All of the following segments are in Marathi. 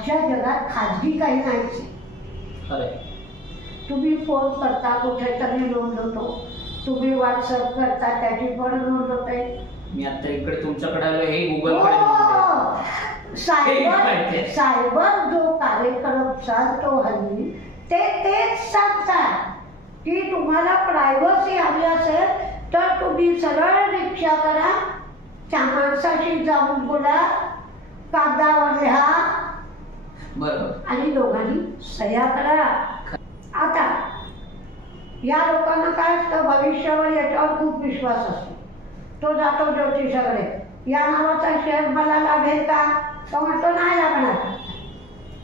आजच्या जगात खाजगी काही नाहीच. तुम्ही फोन करता कुठेतरी नोंद होतो, तुम्ही व्हॉट्सअप करता त्याची पण नोंद होते. मी आता इकडे तुमच्याकडे आलो, हे गुगलकडे सायबर जो कार्यक्रम चालतो हल्ली तेच सांगतात की तुम्हाला प्रायव्हसी हवी असेल तर तुम्ही सरळ रिक्षा करा, त्या माणसाशी जाऊन बोला, कागदावर लिहा आणि दोघांनी सह्या करा. आता या लोकांना काय असतं, भविष्यावर याच्यावर खूप विश्वास असतो. तो जातो ज्योतिषाकडे, या नावाचा शेअर मला लाभेल का, तो म्हणतो नाही लागणार.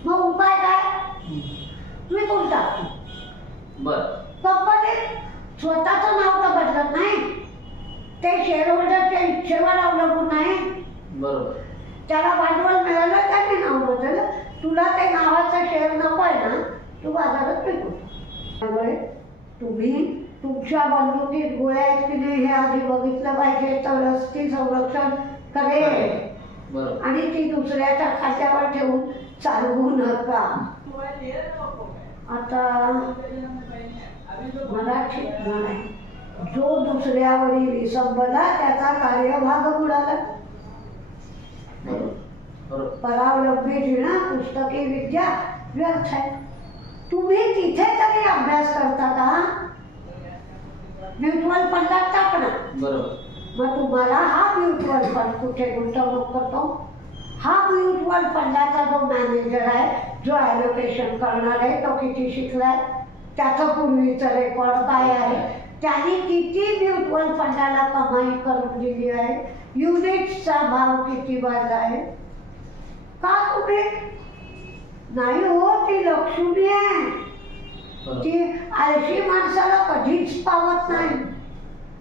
मग उपाय काय, विकून टाकतो. कंपनीत स्वतःचं नाव तर बदलत नाही, ते शेअर होल्डरच्या इच्छेवर अवलंबून नाही. त्याला भांडवल मिळालं त्याने नाव बदललं. तुला ते नावाचा शेअर नको आहे ना, तू बाजारात विकू. त्यामुळे तुम्ही तुमच्या बंदुकीत गोळ्या आहेत की नाही हे आधी बघितलं पाहिजे, तरच ती संरक्षण करेल. आणि ती दुसऱ्याच्या खात्यावर ठेवून चालवू नका. आता मराठी नाही, जो दुसऱ्यावरील विसंबला त्याचा कार्यभाग बुडाला. परावलंबी जीणा पुस्तकी विद्या व्यर्थ आहे. तुम्ही तिथे तरी अभ्यास करता का? म्युच्युअल फंडात टाकणार. मग तुम्हाला हा म्युच्युअल फंड कुठे गुंतवणूक करतो? हा म्युच्युअल फंडाचा जो मॅनेजर आहे, जो ॲलोकेशन करणार आहे, तो किती शिकलाय, त्याचं पूर्वीचं रेकॉर्ड काय आहे, त्यांनी किती म्युच्युअल फंडाला कमाई करून दिली आहे, युनिट्सचा भाव किती वाढला आहे. का तुम्ही नाही हो, ती लक्ष्मी आहे, ती आळशी माणसाला कधीच पावत नाही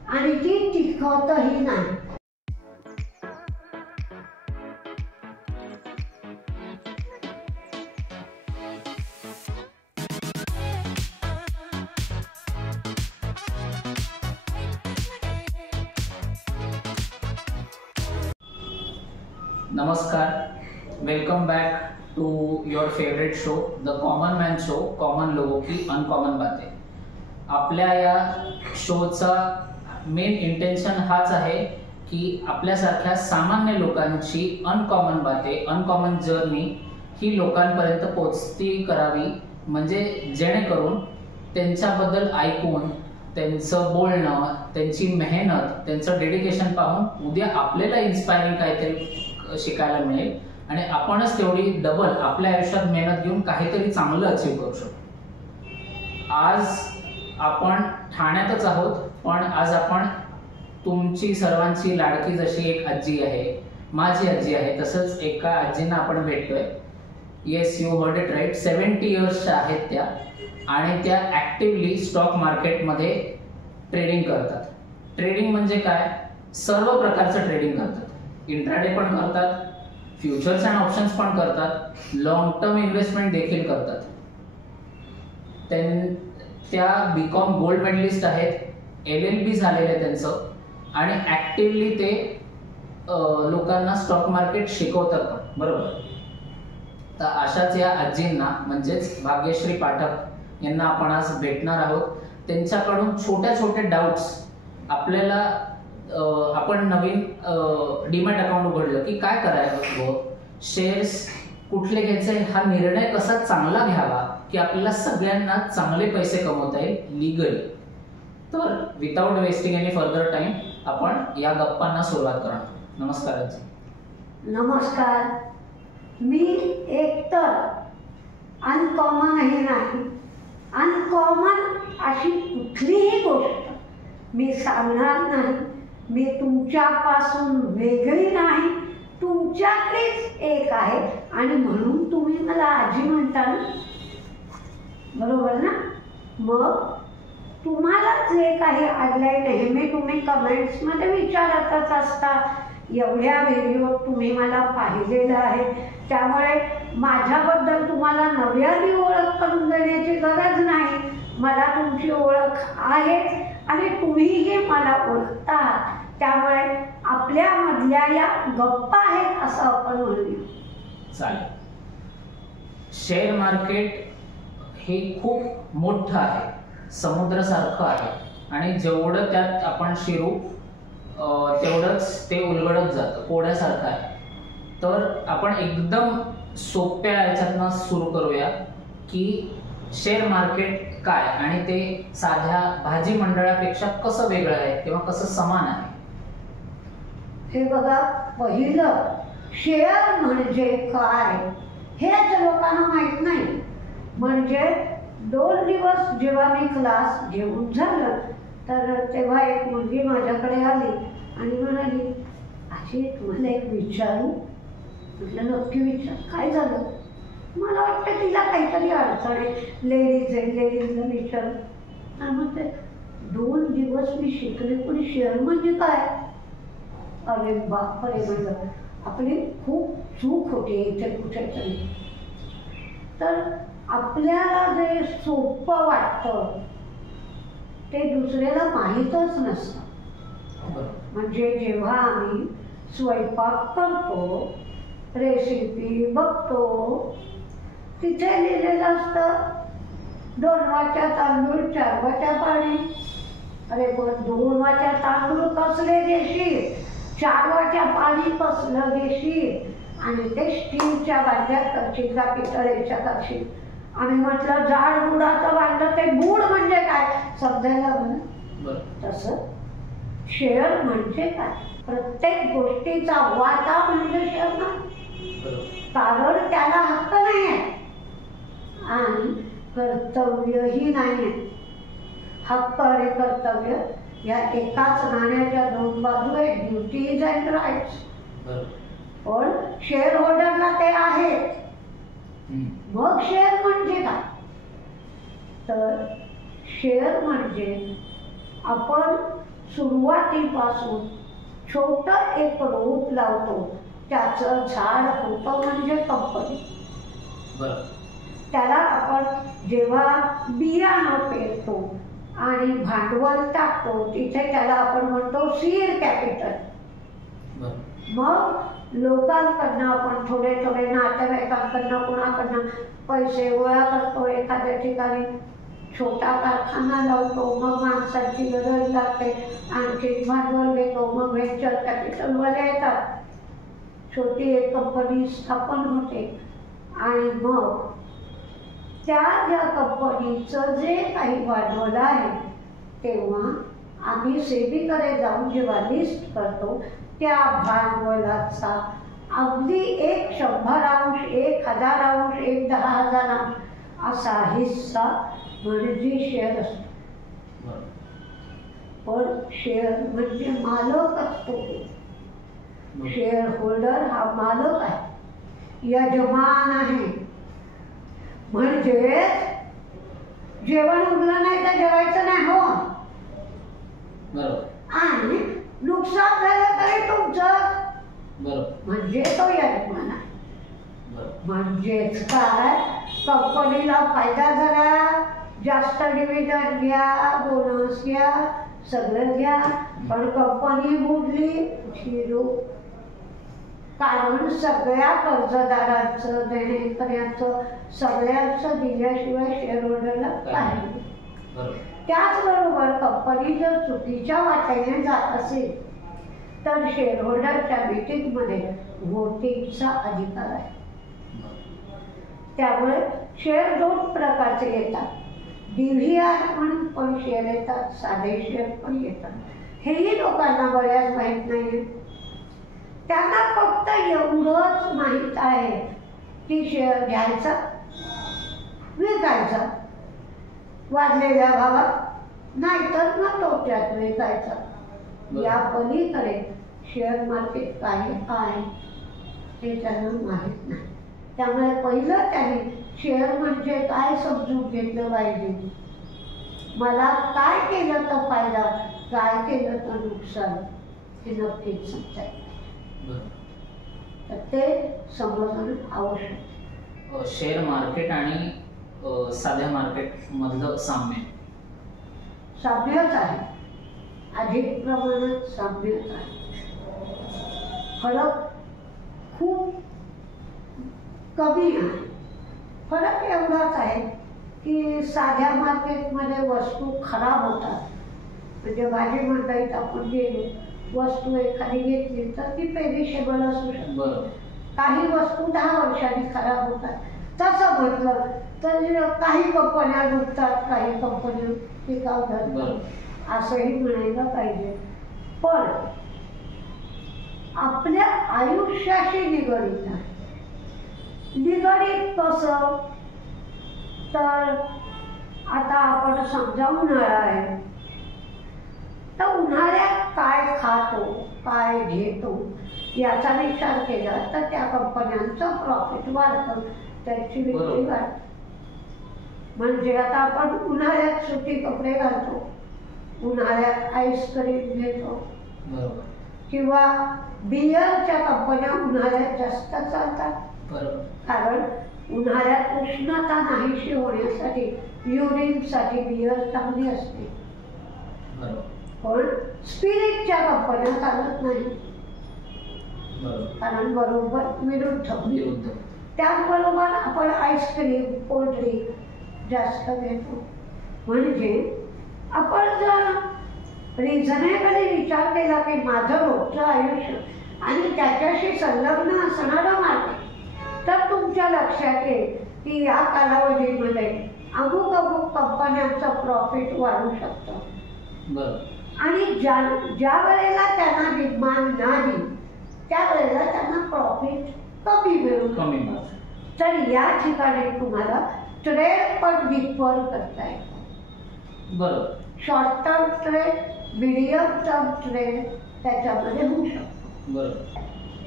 आणि ती टिकतही नाही. नमस्कार, welcome back to your favourite show the common man show, common लोगों की अनकॉमन बातें. आपल्या या शोचा मेन इंटेन्शन हाच आहे की आपल्यासारख्या सामान्य लोकांची अनकॉमन बातें, अनकॉमन जर्नी ही लोकांपर्यंत पोचती करावी, म्हणजे जेणेकरून त्यांच्याबद्दल ऐकून त्यांचं बोलणं, त्यांची मेहनत, त्यांचं डेडिकेशन पाहून उद्या आपल्याला इन्स्पायरिंग काहीतरी शिकायला मिळेल आणि आपणच तेवढी डबल आपल्या आयुष्यात मेहनत घेऊन काहीतरी चांगलं अचीव करू शकतो. आज आपण ठाण्यातच आहोत, पण आज आपण तुमची सर्वांची लाडकी जशी एक आजी आहे, माझी आजी आहे, तसंच एका आजींना आपण भेटतोय. Yes, you heard it right. 70 इयर्सच्या आहेत त्या आणि त्या ॲक्टिव्हली स्टॉक मार्केटमध्ये ट्रेडिंग करतात. ट्रेडिंग म्हणजे काय, सर्व प्रकारचं ट्रेडिंग करतात. इंट्राडे पण करतात, फ्युचर्स अँड ऑप्शन्स पण करतात, लॉंग टर्म इन्व्हेस्टमेंट देखील करतात. त्या बीकॉम गोल्ड मेडलिस्ट आहेत, LLB झालेलं आहे त्यांचं आणि ॲक्टिव्हली ते लोकांना स्टॉक मार्केट शिकवतात पण. बरोबर. तर अशाच या आजींना म्हणजेच भाग्यश्री पाठक यांना आपण आज भेटणार आहोत. त्यांच्याकडून छोट्या छोट्या डाऊट्स आपल्याला, आपण नवीन डीमॅट अकाउंट उघडलं की काय करायचं, शेअर्स कुठले घ्यायचे, हा निर्णय कसा चांगला घ्यावा की आपल्याला सगळ्यांना चांगले पैसे कमवता येईल लीगली. तर without wasting any further time आपण या गप्पांना सुरुवात करणार. नमस्कार आजी. नमस्कार. मी एकतर अनकॉमनही नाही, अनकॉमन अशी कुठलीही गोष्ट मी सांगणार नाही. मी तुमच्यापासून वेगळी नाही, तुमच्याकडेच एक आहे आणि म्हणून तुम्ही मला आजी म्हणता ना, बरोबर ना. मग तुम्हाला जे काही आडलंय नेहमी तुम्ही कमेंट्समध्ये विचारतच असता. एवढ्या व्हिडिओ तुम्ही मला पाहिलेलं आहे, त्यामुळे माझ्याबद्दल तुम्हाला नव्याने ओळख करून देण्याची गरज नाही. मला तुमची ओळख आहे आणि तुम्हीही मला ओळखतात. त्यामुळे आपल्यामधल्या या गप्पा आहेत असं आपण म्हणूया. चालेल. शेअर मार्केट हे खूप मोठं आहे, समुद्रासारखं आहे आणि जेवढं त्यात आपण शिरू तेवढंच ते उलगडत जातं, कोड्यासारखं आहे. तर आपण एकदम सोप्या याच्यातनं सुरू करूया की शेअर मार्केट काय आणि ते साध्या भाजी मंडळापेक्षा कसं वेगळं आहे किंवा कसं समान आहे. हे बघा, पहिलं शेअर म्हणजे काय हेच लोकांना माहित नाही. म्हणजे 2 दिवस जेव्हा मी क्लास घेऊन झालं तर तेव्हा एक मुलगी माझ्याकडे आली आणि म्हणाली, आजी तुम्हाला एक विचारू. म्हटलं नक्की विचार, काय झालं. मला वाटतं तिला काहीतरी अडचण आहे, लेडीजला विचार. आणि मग ते 2 दिवस मी शिकले, पण शेअर म्हणजे काय. अरे बापरे, म्हणलं आपली खूप चूक होती इथे कुठेतरी. तर आपल्याला जे सोपं वाटतं ते दुसऱ्याला माहीतच नसतं. म्हणजे जेव्हा आम्ही स्वयंपाक करतो, रेसिपी बघतो, तिथे लिहिलेलं असतं 2 वाट्या तांदूळ 4 वाट्या पाणी. अरे पण 2 वाट्या तांदूळ कसले घेशील, 4 वाट्या पाणी कसलं घेशील. आणि ते स्टीलच्या भांड्यात करशील का पितळेच्या करशील. आम्ही म्हटलं जाड बुडाचं भांडं, ते बुड म्हणजे काय समजायला म्हणा. तसं शेअर म्हणजे काय, प्रत्येक गोष्टीचा वाटा म्हणजे शेअर नाही. कारण त्याला हक्क नाही आहे आणि कर्तव्यही नाही आहे. हक्क आणि कर्तव्य या एकाच नाण्याच्या 2 बाजू आहेत, ड्युटीज अँड राईट्स. पण शेअर होल्डरला ते आहेत. मग शेअर म्हणजे काय, तर शेअर म्हणजे आपण सुरुवातीपासून छोटं एक रोप लावतो, त्याचं झाड होतं म्हणजे कंपनी. त्याला आपण जेव्हा बियाणं पेरतो आणि भांडवल टाकतो, तिथे त्याला आपण म्हणतो सीड कॅपिटल. मग लोकांकडनं आपण थोडे थोडे नातेवाईकांकडनं कोणाकडनं पैसे गोळा करतो, एखाद्या ठिकाणी छोटा कारखाना लावतो, मग माणसाची गरज लागते, आणखी भांडवल घेतो, मग व्हेंचर कॅपिटलवाले येतात, छोटी एक कंपनी स्थापन होते. आणि मग त्या ज्या कंपनीचं जे काही भांडवल आहे तेव्हा आम्ही सेबीकडे जाऊन जेव्हा लिस्ट करतो, त्या भांडवलाचा अगदी 100 अंश, 1000 अंश, 10,000 अंश असा हिस्सा म्हणजे शेअर असतो. पण शेअर म्हणजे मालक असतो. शेअर होल्डर हा मालक आहे, यजमान आहे. म्हणजे जेवण उरलं नाही तर जेवायचं नाही हो. आणि नुकसान झालं तरी तुमचं, म्हणजे तो यजमान आहे. म्हणजेच काय, कंपनीला फायदा झाला, जास्त डिव्हिडंड घ्या, बोनस घ्या, सगळं घ्या, पण कंपनी बुडली, झिरो. कारण सगळ्या कर्जदारांचं, देणेकऱ्यांचं, सगळ्यांचं दिल्याशिवाय शेअर होल्डरला काही. त्याचबरोबर कंपनी जर चुकीच्या वाटेने जात असेल तर शेअर होल्डरच्या मीटिंगमध्ये व्होटिंगचा अधिकार आहे. त्यामुळे शेअर 2 प्रकारचे येतात, DVR म्हणून पण शेअर येतात, साधे शेअर पण येतात. हेही लोकांना बऱ्याच माहीत नाही. त्यांना फक्त एवढंच माहीत आहे की शेअर घ्यायचा, विकायचा वाढलेल्या भावात, नाहीतर मग तोट्यात विकायचा. या पलीकडे शेअर मार्केट काय आहे हे त्यांना माहीत नाही. त्यामुळे पहिलं त्यांनी शेअर म्हणजे काय समजून घेतलं पाहिजे. मला काय केलं तर फायदा, काय केलं तर नुकसान हे नक्कीच समजायचं. तर ते समजणं आवश्यक. शेअर मार्केट आणि साध्या मार्केट मधलं साम्य साम्यच आहे, अधिक प्रमाणात साम्यच आहे. फरक खूप कमी आहे. फरक एवढाच आहे की साध्या मार्केटमध्ये वस्तू खराब होतात. म्हणजे भाजी मंडईत आपण गेलो, वस्तू एखादी घेतली तर ती पेरिशेबल असू शकते. काही वस्तू 10 वर्षांनी खराब होतात. तसं म्हटलं तर काही कंपन्या डुबतात, काही कंपन्या टिकाऊ धरतात असंही म्हणायला पाहिजे. पण आपल्या आयुष्याशी निगडीत आहे. निगडीत कसं तर आता आपण समजा उन्हाळा आहे, तर उन्हाळ्यात काय खातो, काय घेतो याचा विचार केला तर त्या कंपन्यांचं प्रॉफिट वाढतं, त्याची विक्री वाढते. म्हणजे आता आपण उन्हाळ्यात सुती कपडे घालतो, उन्हाळ्यात आईस्क्रीम घेतो, किंवा बियरच्या कंपन्या उन्हाळ्यात जास्त चालतात. कारण उन्हाळ्यात उष्णता नाहीशी होण्यासाठी युरिनसाठी बियर चांगली असते. पण स्पिरिटच्या कंपन्या चालत नाही, कारण बरोबर विरुद्ध. त्याचबरोबर आपण आईस्क्रीम, कोल्ड्रिंक जास्त घेतो. म्हणजे आपण जर रिझनेबली विचार केला की माझं रोजचं आयुष्य आणि त्याच्याशी संलग्न असणारं मार्केट, तर तुमच्या लक्षात येईल की या कालावधीमध्ये अमुक कंपन्यांचं प्रॉफिट वाढू शकतं. आणि ज्या वेळेला त्यांना डिमांड नाही त्यावेळेला त्यांना प्रॉफिट कमी मिळून. तर या ठिकाणी तुम्हाला ट्रेड पण डिफर करता येतो. Short term trade, medium term trade त्याच्यामध्ये होऊ शकतो.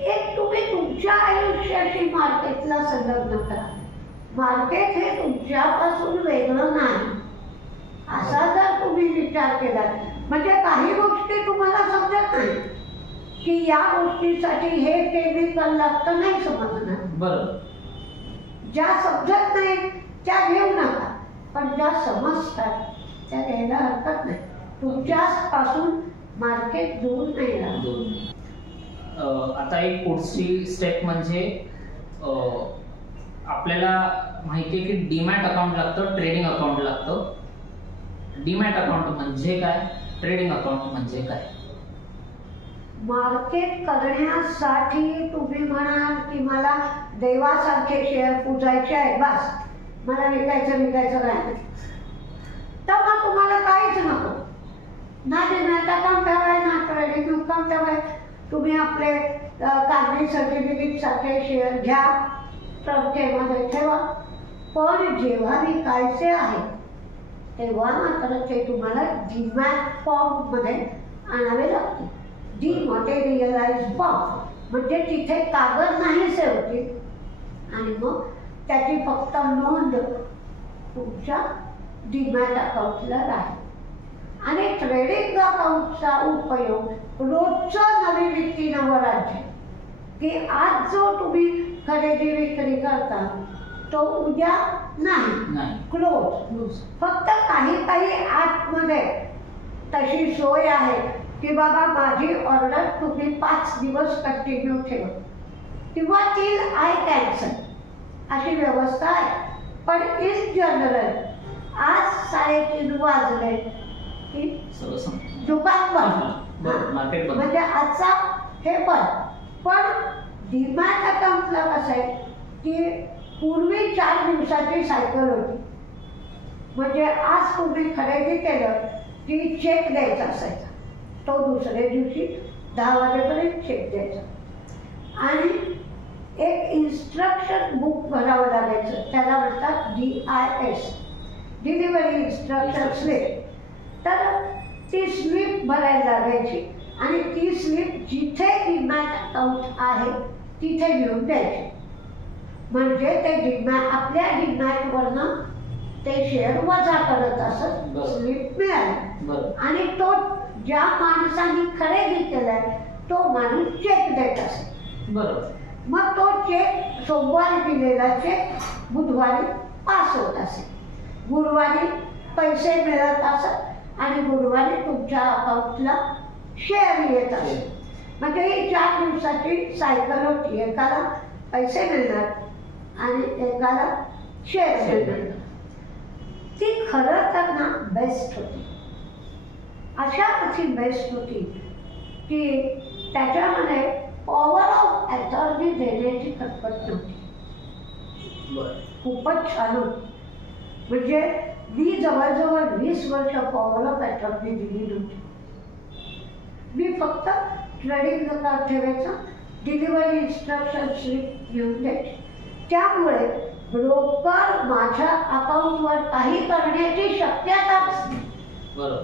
एक तुम्ही तुमच्या आयुष्याशी मार्केटला संलग्न करा. मार्केट हे तुमच्यापासून वेगळं नाही असा जर तुम्ही विचार केला, म्हणजे काही गोष्टी तुम्हाला समजत नाही की या गोष्टीसाठी हे केमिकल लागतं, नाही समजणार. ज्या समजत नाही त्या घेऊ नका, पण ज्या समजतात त्या घ्यायला हरकत नाही. तुमच्यापासून मार्केट दूर नाही राहत. आता एक पुढची स्टेप म्हणजे आपल्याला माहिती आहे की डीमॅट अकाउंट लागतं, ट्रेडिंग अकाउंट लागतं. डीमॅट अकाउंट म्हणजे काय, ट्रेडिंग अकाउंट म्हणजे काय? मार्केट करण्यासाठी तुम्ही म्हणाल की मला देवासारखे शेअर पूजायचे आहेत, बस मला विकायचं राहिलं, तर मग तुम्हाला काहीच नको. ना डीमॅट अकाउंट ठेवाय, ना ट्रेडिंग अकाउंट ठेवाय. तुम्ही आपले कार्बी सर्टिफिकेट सारखे शेअर घ्या, ट्रंकेमध्ये ठेवा. पण जेव्हा विकायचे आहे तेव्हा मात्र ते तुम्हाला डीमॅट फॉर्ममध्ये आणावे लागते. डिमॅटेरियलाइज फॉर्म म्हणजे तिथे कागद नाही सेवते आणि मग त्याची फक्त नोंद तुमच्या डीमॅट अकाउंटला राहील. आणि ट्रेडिंग अकाउंटचा उपयोग रोजचं नवी वित्तीय नवराज्य की आज जो तुम्ही खरेदी विक्री करता तो उद्या नाही, क्लोज. फक्त काही आतमध्ये तशी सोय आहे की बाबा माझी ऑर्डर तुम्ही 5 दिवस कंटिन्यू ठेवा किंवा टिल आय कॅन्सल अशी व्यवस्था आहे. पण इन जनरल आज 3:30 वाजले की दुकान बंद, म्हणजे आजचा हे बंद. पण डीमॅट अकाउंटला कसं आहे की पूर्वी 4 दिवसाची सायकल होती. म्हणजे आज तुम्ही खरेदी केलं की चेक द्यायचा असायचा, तो दुसऱ्या दिवशी 10 वाजेपर्यंत चेक द्यायचा. आणि एक इन्स्ट्रक्शन बुक भरावं लागायचं, त्याला म्हणतात DIS, डिलिव्हरी इन्स्ट्रक्शन स्लिप. तर ती स्लिप भरायला लागायची आणि ती स्लिप जिथे डीमॅट अकाउंट आहे तिथे घेऊन द्यायची. म्हणजे ते आपल्या डीमॅटवरनं ते शेअर वजा करत असत, स्लिप मिळाली. आणि तो ज्या माणसाने खरेदी केलाय तो माणूस चेक देत असे. मग तो चेक सोमवारी दिलेला चेक बुधवारी पास होत असे, गुरुवारी पैसे मिळत असत आणि गुरुवारी तुमच्या अकाउंटला शेअर येत असे. म्हणजे ही 4 दिवसाची सायकल होती. एकाला पैसे मिळणार आणि एकाला शेअर ती खरं तर ना बेस्ट होती. अशा कशी बेस्ट होती की त्याच्यामध्ये पॉवर ऑफ अथॉरिटी देण्याची कटकट नव्हती. खूपच छान होती. म्हणजे मी जवळजवळ 20 वर्ष पॉवर ऑफ अथॉरिटी दिली नव्हती. मी फक्त ट्रेडिंग रेकॉर्ड ठेवायचा, डिलिव्हरी इन्स्ट्रक्शन स्लिप घेऊन द्यायची. त्यामुळे ब्रोकर माझ्या अकाउंटवर काही करण्याची शक्यताच नाही. बरोबर.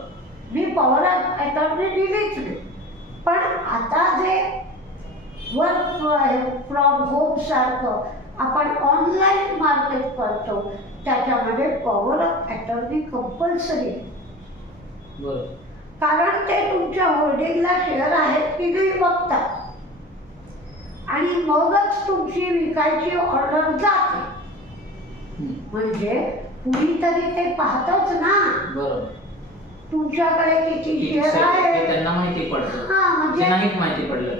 मी पॉवर ऑफ अथॉरिटी दिलीच नाही. पण आता जे वर्क फ्रॉम होम सारखं आपण ऑनलाईन मार्केट करतो त्याच्यामध्ये पॉवर ऑफ अथॉरिटी कंपल्सरी. कारण ते तुमच्या होल्डिंगला शेअर आहेत की नाही बघतात आणि मगच तुमची विकायची ऑर्डर जाते. म्हणजे कुणीतरी ते पाहतच ना तुमच्याकडे किती शेअर आहे. त्यांना माहिती पडतं. म्हणजे नाहीच माहिती पडलं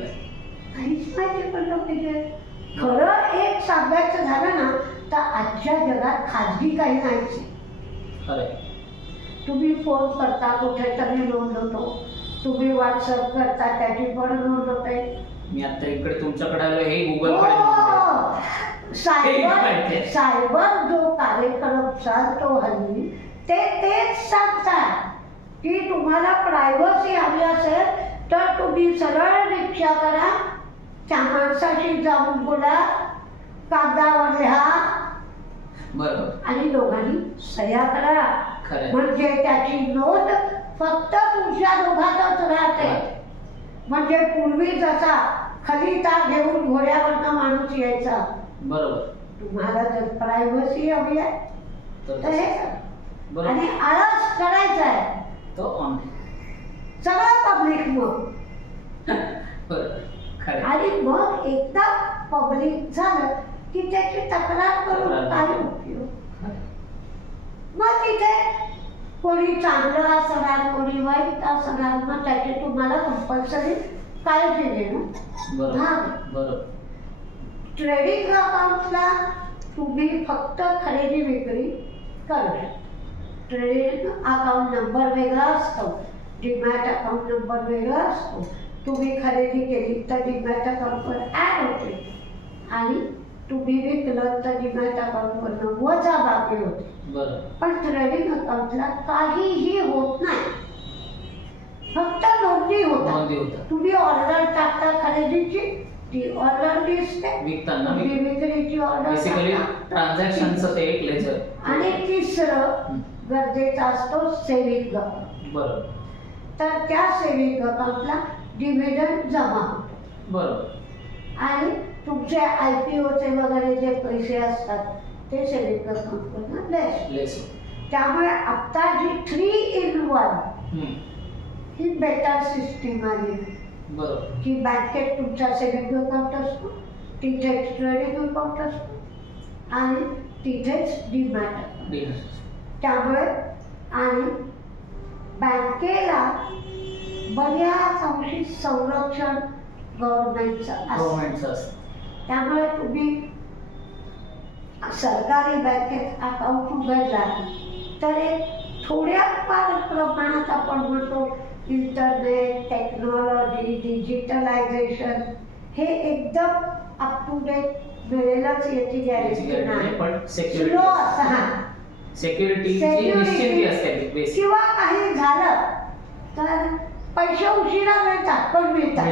काहीच माहिती पडलं पाहिजे. खरं एक सांगायचं झालं ना तर आजच्या जगात खाजगी काही नाहीच. तुम्ही फोन करता कुठेतरी नोंद होतो, तुम्ही व्हॉट्सअप करता त्याची पण नोंद होते. मी आता इकडे तुमच्याकडे आलो हे गुगल सायबर जो कार्यक्रम चालतो हल्ली तेच सांगतात की तुम्हाला प्रायव्हसी हवी असेल तर तुम्ही सरळ रिक्षा करा, त्या माणसाशी जाऊन बोला, कागदावर लिहा आणि दोघांनी सह्या करा. म्हणजे त्याची नोंद फक्त तुमच्या दोघातच राहते. म्हणजे पूर्वी जसा खलिता घेऊन घोड्यावरनं माणूस यायचा, तुम्हाला जर प्रायव्हसी हवी आहे तर हे करा. आणि आळस करायचा आहे सगळं पब्लिक मग. आणि मग एकदा पब्लिक झालं की त्याची तक्रार करून काही उपयोग. मग तिथे कोणी चांगलं असणार कोणी वाईट असणार, मग त्याची तुम्हाला कंपल्सरी काळजी घेणं. ट्रेडिंग अकाउंटला तुम्ही फक्त खरेदी विक्री करू शकता. ट्रेडिंग अकाउंट नंबर वेगळा असतो, डीमॅट अकाउंट नंबर वेगळा असतो. तुम्ही खरेदी केली तर डीमॅट अकाउंटवर ॲड होते आणि तुम्ही विकलं तर डीमॅट अकाउंटवरनं वजा बाकी होते. पण ट्रेडिंग अकाउंटला काहीही होत नाही, फक्त नोंदणी होतात. तुम्ही ऑर्डर टाकता खरेदीची, ती ऑर्डर दिसते, विक्रीची ऑर्डर ट्रान्झॅक्शनचं ते एक लेजर. आणि तिसरं गरजेचा असतो सेव्हिंग अकाउंट. तर त्या सेव्हिंग अकाउंटला डिव्हिडंड जमा होतो. आणि तुमचे IPOचे वगैरे जे पैसे असतात ते सेव्हिंग अकाउंटवरनं लेस. त्यामुळे आता जी 3-in-1 ही बेटर सिस्टीम आली की बँकेत तुमचा सेव्हिंग अकाउंट असतो, तिथेच ट्रेडिंग अकाउंट असतो आणि तिथेच डीमॅट अकाउंट. त्यामुळे आणि बँकेला बऱ्याच अंशी संरक्षण गव्हर्नमेंटचं असतं. त्यामुळे तुम्ही सरकारी बँकेत अकाउंट उघडला तर एक थोड्याफार प्रमाणात आपण म्हणतो इंटरनेट, टेक्नॉलॉजी, डिजिटलायझेशन हे एकदम अप टू डेट मिळेलच याची गॅरंटी नाही. पण सिक्युरिटी किंवा काही झालं तर पैसे उशिरा मिळतात पण मिळतात,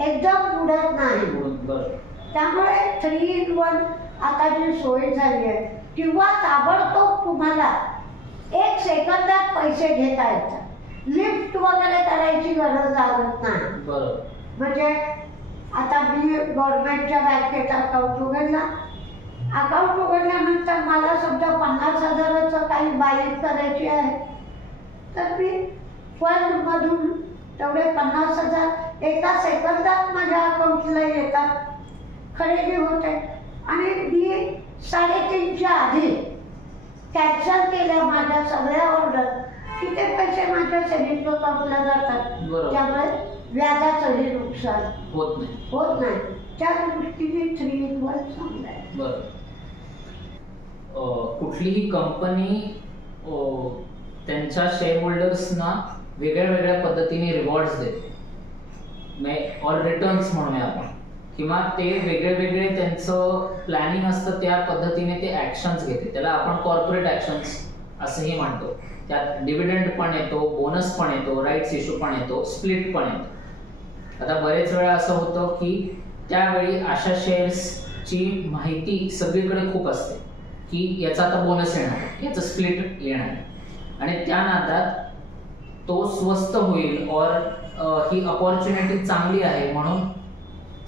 एकदम बुडत नाही. त्यामुळे 3-in-1 आता जी सोय झाली आहे किंवा ताबडतोब तुम्हाला 1 सेकंदात पैसे घेता येतात. लिफ्ट वगैरे करायची गरज लागत नाही. म्हणजे आता मी गव्हर्नमेंटच्या बँकेत अकाउंट उघडला, अकाउंट उघडल्यानंतर मला समजा 50,000चं काही बाईक करायची आहे तर मी फंडमधून तेवढे 50,000 एका सेकंदात माझ्या अकाउंटला येतात, खरेदी होते. आणि मी 3:30च्या आधी कॅन्सल केल्या माझ्या सगळ्या ऑर्डर की ते पैसे माझ्या सेव्हिंग अकाउंटला जातात. त्यामुळे व्याजाचंही नुकसान होत नाही. 3-in-1 चांगलं आहे. कुठलीही कंपनी त्यांच्या शेअर होल्डर्सना वेगळ्या वेगळ्या पद्धतीने रिवॉर्ड्स देते, ऑर रिटर्न्स म्हणूया आपण, किंवा ते वेगळे वेगळे त्यांचं प्लॅनिंग असतं त्या पद्धतीने ते ॲक्शन्स घेते. त्याला आपण कॉर्पोरेट ॲक्शन्स असंही म्हणतो. त्यात डिव्हिडंड पण येतो, बोनस पण येतो, राईट्स इश्यू पण येतो, स्प्लिट पण येतो. आता बरेच वेळा असं होतं की त्यावेळी अशा शेअर्सची माहिती सगळीकडे खूप असते की याचा आता बोनस येणार, याचं स्प्लिट येणार, आणि त्या नादात तो स्वस्त होईल और ही अपॉर्च्युनिटी चांगली आहे म्हणून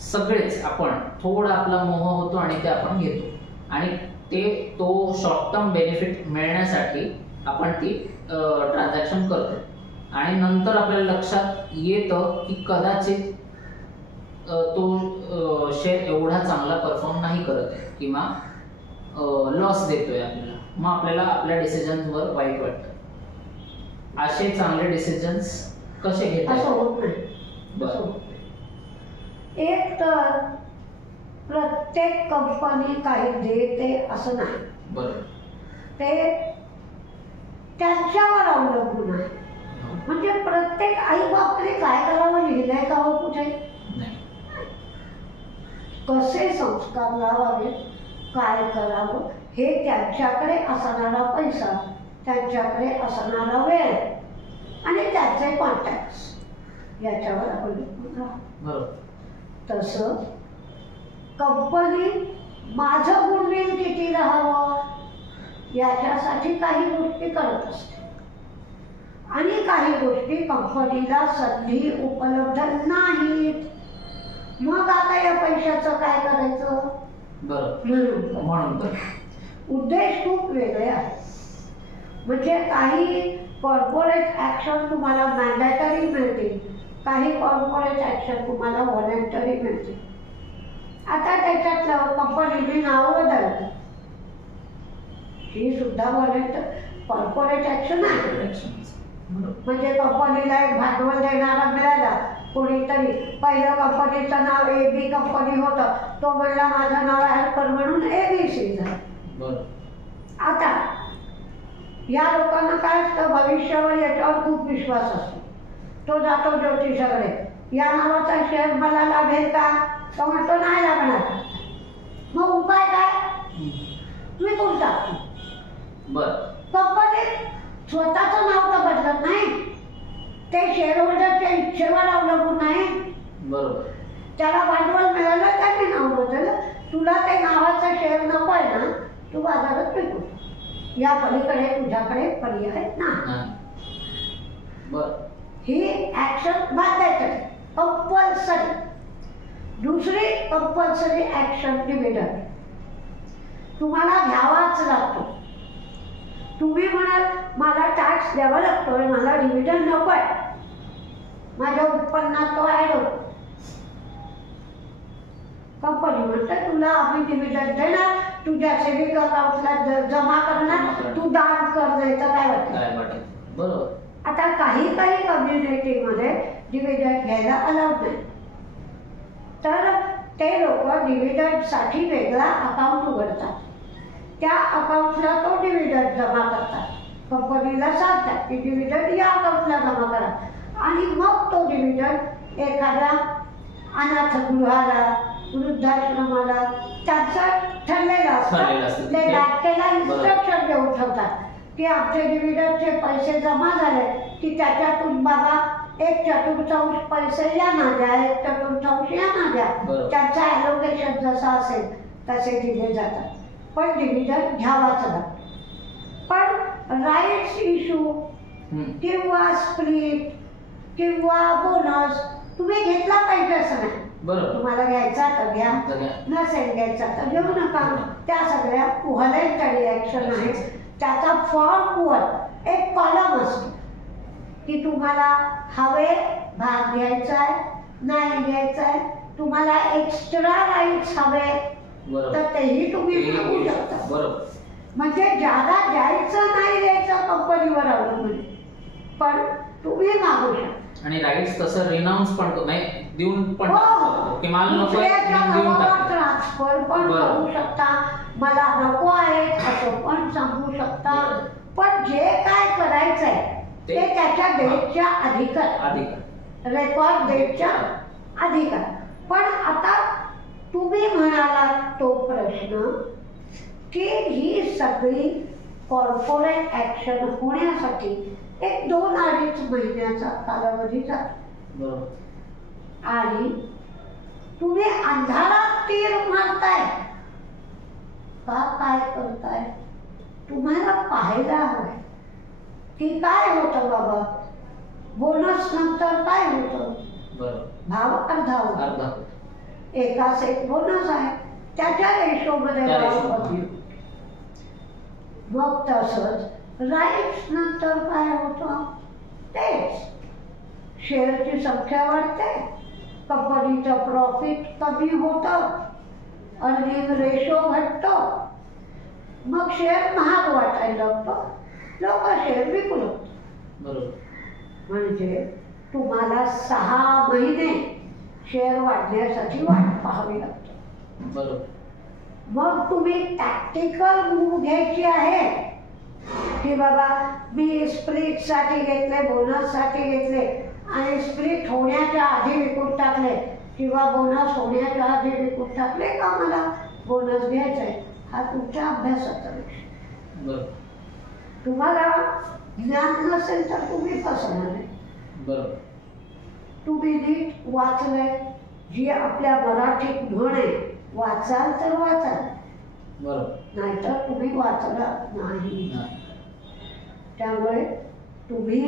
सगळेच आपण थोडा आपला मोह होतो आणि ते आपण घेतो, आणि तो शॉर्ट टर्म बेनिफिट मिळण्यासाठी आपण ती ट्रान्झॅक्शन करतो. आणि नंतर आपल्याला लक्षात येतं की कदाचित तो शेअर एवढा चांगला परफॉर्म नाही करत आहे किंवा लॉस देतोय आपल्याला, मग आपल्याला आपल्या डिसिजनवर वाईट वाटतं. असे चांगले डिसिजन्स कसे घेतात? असं होत नाही. बरं. एक तर प्रत्येक कंपनी काही देते असं नाही. बरोबर. ते त्यांच्यावर अवलंबून आहे. म्हणजे प्रत्येक आई बापाने काय करावं लिहिलंय का हो कुठे? कसे संस्कार लावावे, काय करावं, हे त्यांच्याकडे असणारा पैसा, त्यांच्याकडे असणारा वेळ आणि त्यांचे कॉन्टॅक्ट्स याच्यावर अवलंबून राहतं. तसं कंपनी माझं गुडविल किती राहावं याच्यासाठी काही गोष्टी करत असते, आणि काही गोष्टी कंपनीला संधी उपलब्ध नाहीत. मग आता या पैशाचं काय करायचं? म्हणून उद्देश खूप वेगळे आहेत. म्हणजे काही कॉर्पोरेट ॲक्शन तुम्हाला मॅन्डेटरी मिळतील, काही कॉर्पोरेट ॲक्शन तुम्हाला व्हॉलेंटरी मिळतील. आता त्याच्यातलं कंपनीने नाव बदललं, ही सुद्धा कॉर्पोरेट ॲक्शन आहे. म्हणजे कंपनीला एक भांडवल देणारा मिळाला कोणीतरी, पहिलं कंपनीचं नाव AB कंपनी होतं, तो म्हणला माझं नाव ॲड कर म्हणून ABC झालं. आता या लोकांना काय असतं, भविष्यावर याच्यावर खूप विश्वास असतो. तो जातो ज्योतिषाकडे, या नावाचा शेअर मला लाभेल का? तो म्हणतो नाही लागणार. मग उपाय काय? तुम्ही कोणता? कंपनीत स्वतःचं नाव तर बदलत नाही, ते शेअर होल्डरच्या इच्छेवर अवलंबून नाही. बरोबर. त्याला भांडवल मिळालं, त्याने नाव बदललं. तुला ते नावाचा शेअर नको आहे ना, तू बाजारात विकू. या पलीकडे तुझ्याकडे पर्याय नाही. ही ऍक्शन बाध्याची, कंपल्सरी. दुसरी कंपल्सरी ऍक्शन डिव्हिडंड तुम्हाला घ्यावाच लागतो. तुम्ही म्हणाल मला टॅक्स द्यावा लागतोय, मला डिव्हिडंड नको आहे, माझ्या उत्पन्नात तो ऍड होतो. कंपनी म्हणते तुला आम्ही डिव्हिडंड देणार, तुझ्या सेव्हिंग अकाउंटला जमा करणार, तू दान कर द्यायचं. काय वाटतं? बरोबर. आता काही कम्युनिटीमध्ये डिव्हिडंड घ्यायला अलाउड नाही, तर ते लोक डिव्हिडंडसाठी वेगळा अकाउंट उघडतात. त्या अकाउंटला तो डिव्हिडंड जमा करतात. कंपनीला सांगतात की डिव्हिडंड या अकाउंटला जमा करा, आणि मग तो डिव्हिडंड एखाद्या अनाथगृहाला, वृद्धाश्रमाला त्यांचं ठरलेलं असतं. ते बँकेला इन्स्ट्रक्शन देऊन ठेवतात की आमचे डिव्हिडंडचे पैसे जमा झाले की त्याच्यातून बाबा 1/4 पैसे यांना द्या, 1/4 यांना द्या. त्यांचं ॲलोकेशन जसं असेल तसे दिले जातात. पण डिव्हिडंड घ्यावाच लागतो. पण राईट्स इश्यू किंवा स्प्लिट किंवा बोनस तुम्ही घेतला पाहिजे असं नाही. तुम्हाला घ्यायचा तर घ्या, नसेल घ्यायचा तर घेऊ नका. त्या सगळ्या व्हॉलेंटरी ॲक्शन आहेत. त्याचा फॉर्म वर एक कॉलम असतो की तुम्हाला हवे भाग घ्यायचा आहे, नाही घ्यायचा आहे, तुम्हाला एक्स्ट्रा राईट्स हवे तर तेही तुम्ही मागू शकता. म्हणजे ज्यादा द्यायचं नाही द्यायचं कंपनीवर अवलंबून, पण तुम्ही मागू शकता. आणि राईट्स तसं रिनाउन्स पण देऊन पण की मला नको ट्रान्सफर पण करू शकता. मला नको आहे असं पण जे काय करायचंय ते त्याच्या डेटच्या अधिकार रेकॉर्ड डेटच्या अधिकार. पण आता तुम्ही म्हणालात तो प्रश्न की ही सगळी कॉर्पोरेट ऍक्शन होण्यासाठी एक 2-2.5 महिन्याचा कालावधी जातो आणि तुम्ही अंधारात तीर मारताय का? काय करताय? तुम्हाला पाहायला हवंय की काय होतं बाबा. बोनस नंतर काय होतं? भाव अर्धा होता. एकाच एक बोनस आहे त्याच्या रेशोमध्ये भाव कमी. मग तसंच राईट्स नंतर काय होतं? तेच शेअरची संख्या वाढते, कंपनीचं प्रॉफिट कमी होतं, अर्निंग रेशो घटतो, मग शेअर महाग वाटायला लागतो, लोक शेअर विकू लागतात. म्हणजे तुम्हाला 6 महिने शेअर वाढण्यासाठी वाट पाहावी लागते. मग तुम्ही टॅक्टिकल मूव्ह घ्यायची आहे की बाबा मी स्प्लिटसाठी घेतले, बोनससाठी घेतले आणि स्प्लिट होण्याच्या आधी विकून टाकले किंवा बोनस होण्याच्या आधी विकून टाकले का मला बोनस घ्यायचा आहे. हा तुमच्या अभ्यासाचा विषय. तुम्हाला ज्ञान नसेल तर तुम्ही फसणार आहे. तुम्ही नीट वाचलंय, जी आपल्या मराठीत म्हण आहे, वाचाल तर वाचाल, नाहीतर तुम्ही वाचणार नाही. त्यामुळे तुम्ही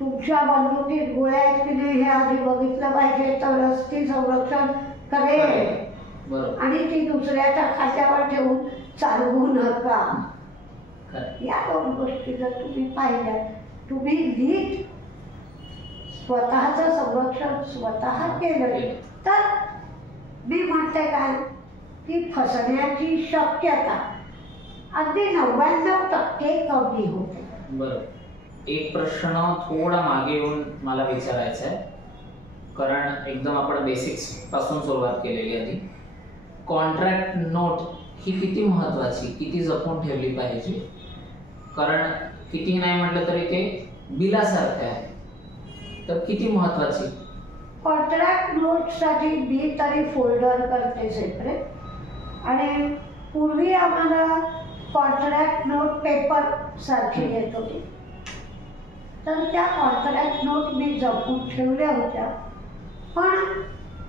तुमच्या बंदुकीत गोळ्या आहेत की नाही हे आधी बघितलं पाहिजे, तरच ती संरक्षण करेल. आणि ती दुसऱ्याच्या खात्यावर ठेवून चालवू नका. या 2 गोष्टी जर तुम्ही पाहिल्या, तुम्ही नीट स्वतःचं संरक्षण स्वतः केलं तर मी म्हणते काय की फसण्याची शक्यता अगदी 99% कमी होते. एक प्रश्न थोडा मागे येऊन मला विचारायचा आहे, कारण एकदम आपण बेसिक्स पासून सुरुवात केलेली आधी. कॉन्ट्रॅक्ट नोट ही किती महत्वाची, किती जपून ठेवली पाहिजे? कारण किती नाही म्हटलं तरी ते बिलासारखे आहे, तर किती महत्वाची? कॉन्ट्रॅक्ट नोटसाठी मी तरी फोल्डर करते सेपरेट. आणि पूर्वी आम्हाला कॉन्ट्रॅक्ट नोट पेपर सारखी येत होती, तर त्या कॉन्ट्रॅक्ट नोट मी जपून ठेवल्या होत्या. पण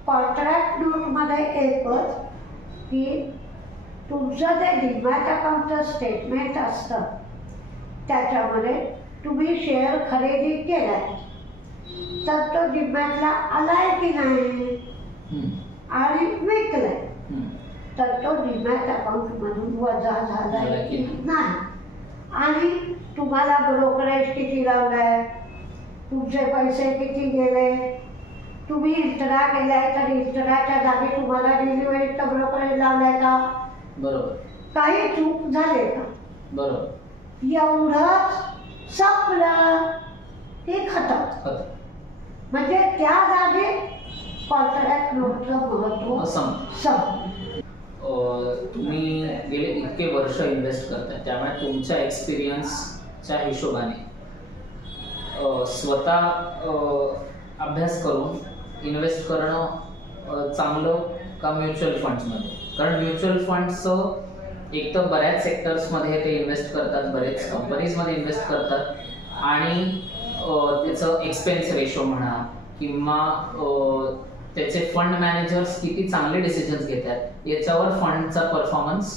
कॉन्ट्रॅक्ट नोटमध्ये एकच की तुमचं जे डीमॅट अकाउंटचं स्टेटमेंट असतं त्याच्यामध्ये तुम्ही शेअर खरेदी केलाय तर तो डीमॅटला आलाय की नाही आणि विकलाय तर तो डीमॅट अकाउंट मधून वजा झालाय की नाही, आणि तुम्हाला ब्रोकरेज किती लावलाय, तुमचे पैसे किती गेले, तुम्ही इन्ट्रा केलाय तर इन्ट्राच्या जागी तुम्हाला डिलिव्हरीचा ब्रोकरेज लावलाय का, काही चूक झाले का, एवढंच संपलं की खतम. म्हणजे त्या जागी कॉन्ट्रॅक्ट नोटचं महत्व संपलं. तुम्ही गेले इतके वर्ष इन्व्हेस्ट करताय, त्यामुळे तुमच्या एक्सपिरियन्सच्या हिशोबाने स्वतः अभ्यास करून इन्व्हेस्ट करणं चांगलं का म्युच्युअल फंड्समध्ये? कारण म्युच्युअल फंड्सचं एक तर बऱ्याच सेक्टर्समध्ये ते इन्व्हेस्ट करतात, बरेच कंपनीजमध्ये इन्व्हेस्ट करतात, आणि त्याचं एक्सपेन्स रेशो म्हणा किंवा त्याचे फंड मॅनेजर्स किती चांगले डिसिजन्स घेतात याच्यावर फंडचा परफॉर्मन्स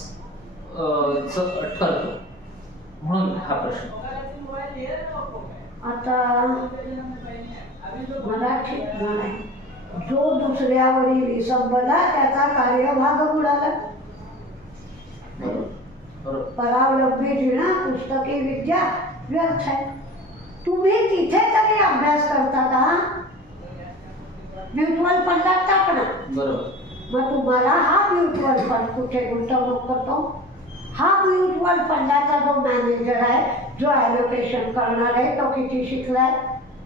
ठरतो. म्हणून हा प्रश्न. आता मराठीत म्हण आहे, जो दुसऱ्यावरील विसंबला त्याचा कार्यभाग बुडाला. परावलंबी जीणा पुस्तकी विद्या व्यर्थ आहे. तुम्ही तिथे तरी अभ्यास करता का? म्युच्युअल फंडात टाकणार. मग तुम्हाला हा म्युच्युअल फंड कुठे गुंतवणूक करतो? हा म्युच्युअल फंडाचा जो मॅनेजर आहे, जो ॲलोकेशन करणार आहे, तो किती शिकलाय,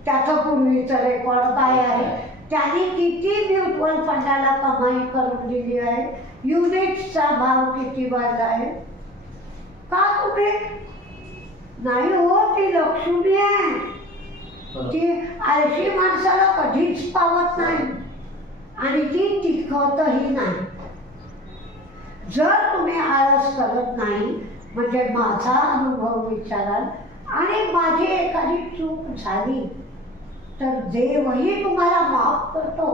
त्याचं पूर्वीचं रेकॉर्ड काय आहे, त्याने किती म्युच्युअल फंडाला कमाई करून दिली आहे, युनिट्सचा भाव किती वाढला आहे. का तुम्ही नाही हो, ती लक्ष्मी आहे. बरोबर. ती आळशी माणसाला कधीच पावत नाही आणि ती टिकवतही नाही. जर तुम्ही आळस करत नाही म्हणजे माझा अनुभव विचाराल आणि माझी एखादी चूक झाली तर देवही तुम्हाला माफ करतो.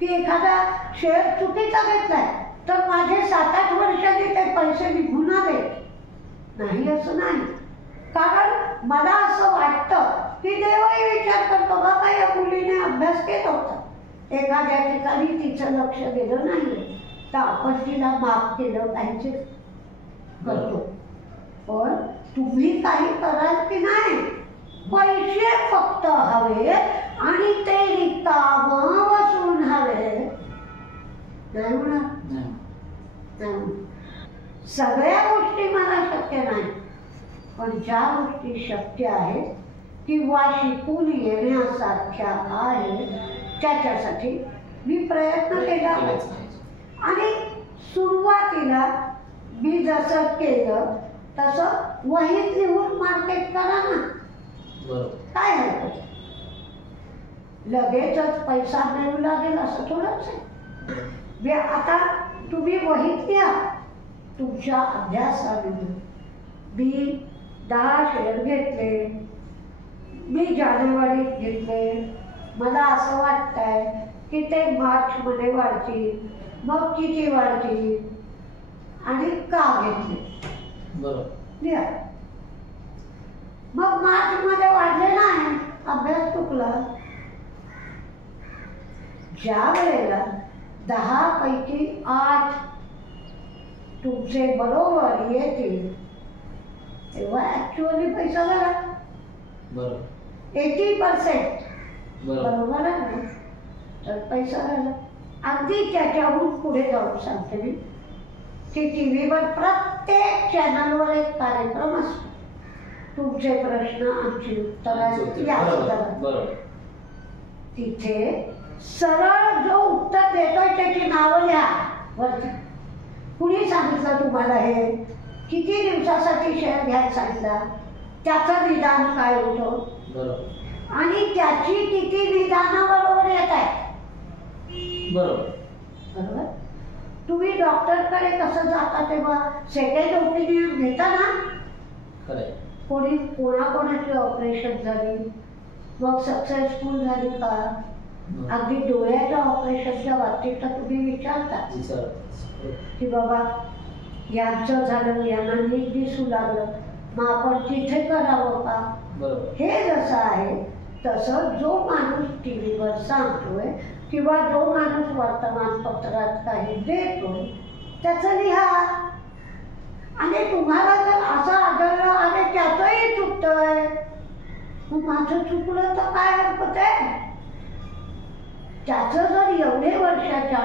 की एखादा शेअर चुकीचा घेतलाय तर माझे 7-8 वर्षांनी ते पैसे निघून आले नाही असं नाही. कारण मला असं वाटतं की देवही विचार करतो, बाबा या मुलीने अभ्यास केला होता, एखाद्या ठिकाणी तिचं लक्ष गेलं नाही तर आपण तिला माफ केलं पाहिजे, करतो. पण तुम्ही काही कराल की नाही, पैसे फक्त हवे आणि ते रिकामं वसून हवे, नाही होणार. सगळ्या गोष्टी मला शक्य नाही, पण ज्या गोष्टी शक्य आहेत किंवा शिकून येण्यासारख्या आहेत त्याच्यासाठी मी प्रयत्न केला. आणि सुरुवातीला मी जसं केलं तसं वहीत लिहून मार्केट करा ना, काय हरकत. लगेचच पैसा मिळू लागेल असं थोडंच आहे. आता तुम्ही वहीत लिहा तुमच्या अभ्यासाने. मी 10 शेअर घेतले, मी जानेवारीत घेतले, मला असं वाटतंय की ते मार्चमध्ये वाढतील, मग किती वाढतील आणि का घेतले. लिहा. मग मार्चमध्ये वाढले नाही, अभ्यास चुकला. ज्या वेळेला 10 पैकी 8 तुमचे बरोबर येतील तेव्हा ऍक्च्युअली पैसा झाला. 80% बरोबर आहे ना, तर पैसा झाला. अगदी त्याच्याहून पुढे जाऊन सांगते मी की टीव्हीवर प्रत्येक चॅनलवर एक कार्यक्रम असतो, तुमचे प्रश्न आमची उत्तरं. तिथे सरळ जो उत्तर देतोय त्याची नावं लिहा वरती. कुणी सांगितलं तुम्हाला हे, किती दिवसासाठी शेअर घ्यायला सांगितला, त्याचं निदान काय होतं आणि त्याची किती निदानाबरोबर येत आहे. बरोबर. तुम्ही डॉक्टरकडे कसं जाता तेव्हा सेकंड ओपिनियन घेता ना. कोणाकोणाची ऑपरेशन झाली, मग सक्सेसफुल झाली का, अगदी डोळ्याच्या ऑपरेशनच्या बाबतीत तर तुम्ही विचारता की बाबा यांचं झालं, यांना नीट दिसू लागलं, मग आपण तिथे करावं का. हे जसं आहे तसं जो माणूस टीव्हीवर सांगतोय किंवा जो माणूस वर्तमानपत्रात काही देतोय त्याचं लिहा. आणि तुम्हाला जर असं आढळलं आणि त्याचंही चुकतंय, मग माझं चुकलं तर काय हरकत आहे. त्याचं जर एवढे वर्षाच्या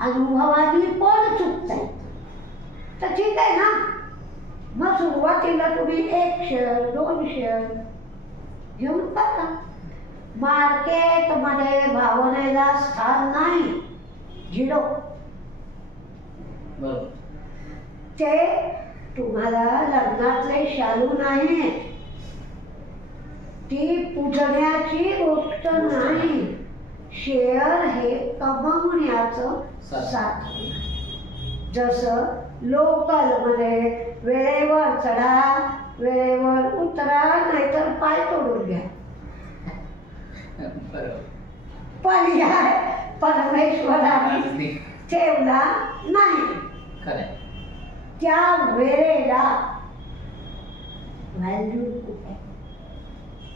अनुभवाने पण चुकतंय तर ठीक आहे ना. मग सुरुवातीला तुम्ही 1 शेअर 2 शेअर घेऊन टाका. मार्केटमध्ये भावनेला स्थान नाही, 0. ते तुम्हाला लग्नातले शालू नाही, ती पूजण्याची गोष्ट नाही. शेअर हे कमवण्याचं साधन. जसं लोकलमध्ये वेळेवर चढा, वेळेवर उतरा, नाहीतर पाय तोडून घ्या. पर्याय परमेश्वराने ठेवला नाही. त्या वेळेला व्हॅल्यू खूप आहे.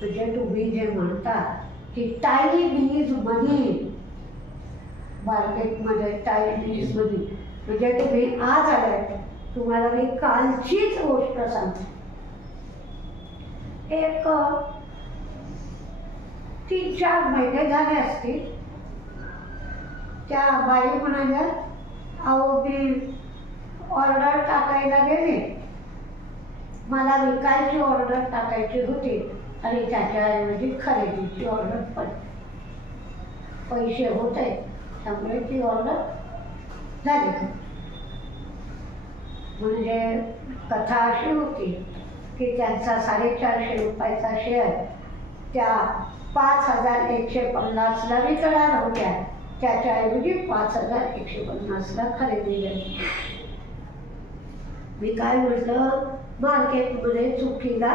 म्हणजे तुम्ही जे म्हणता की टाईम इज मनी, मार्केटमध्ये टाईम इज मनी, म्हणजे तुम्ही आज आलाय, तुम्हाला मी कालचीच गोष्ट सांगते. एक 3-4 महिने झाले असतील, त्या बाई म्हणाल्या, अहो मी ऑर्डर टाकायला गेले, मला विकायची ऑर्डर टाकायची होती आणि त्याच्याऐवजी खरेदीची ऑर्डर पडली. पैसे होते त्यामुळे ती ऑर्डर झाली. म्हणजे कथा अशी होती की त्यांचा 450 रुपयाचा शेअर त्या 5150ला विकणार होत्या, त्याच्याऐवजी 5150ला खरेदी झाली. मी काय म्हटलं, मार्केटमध्ये चुकीला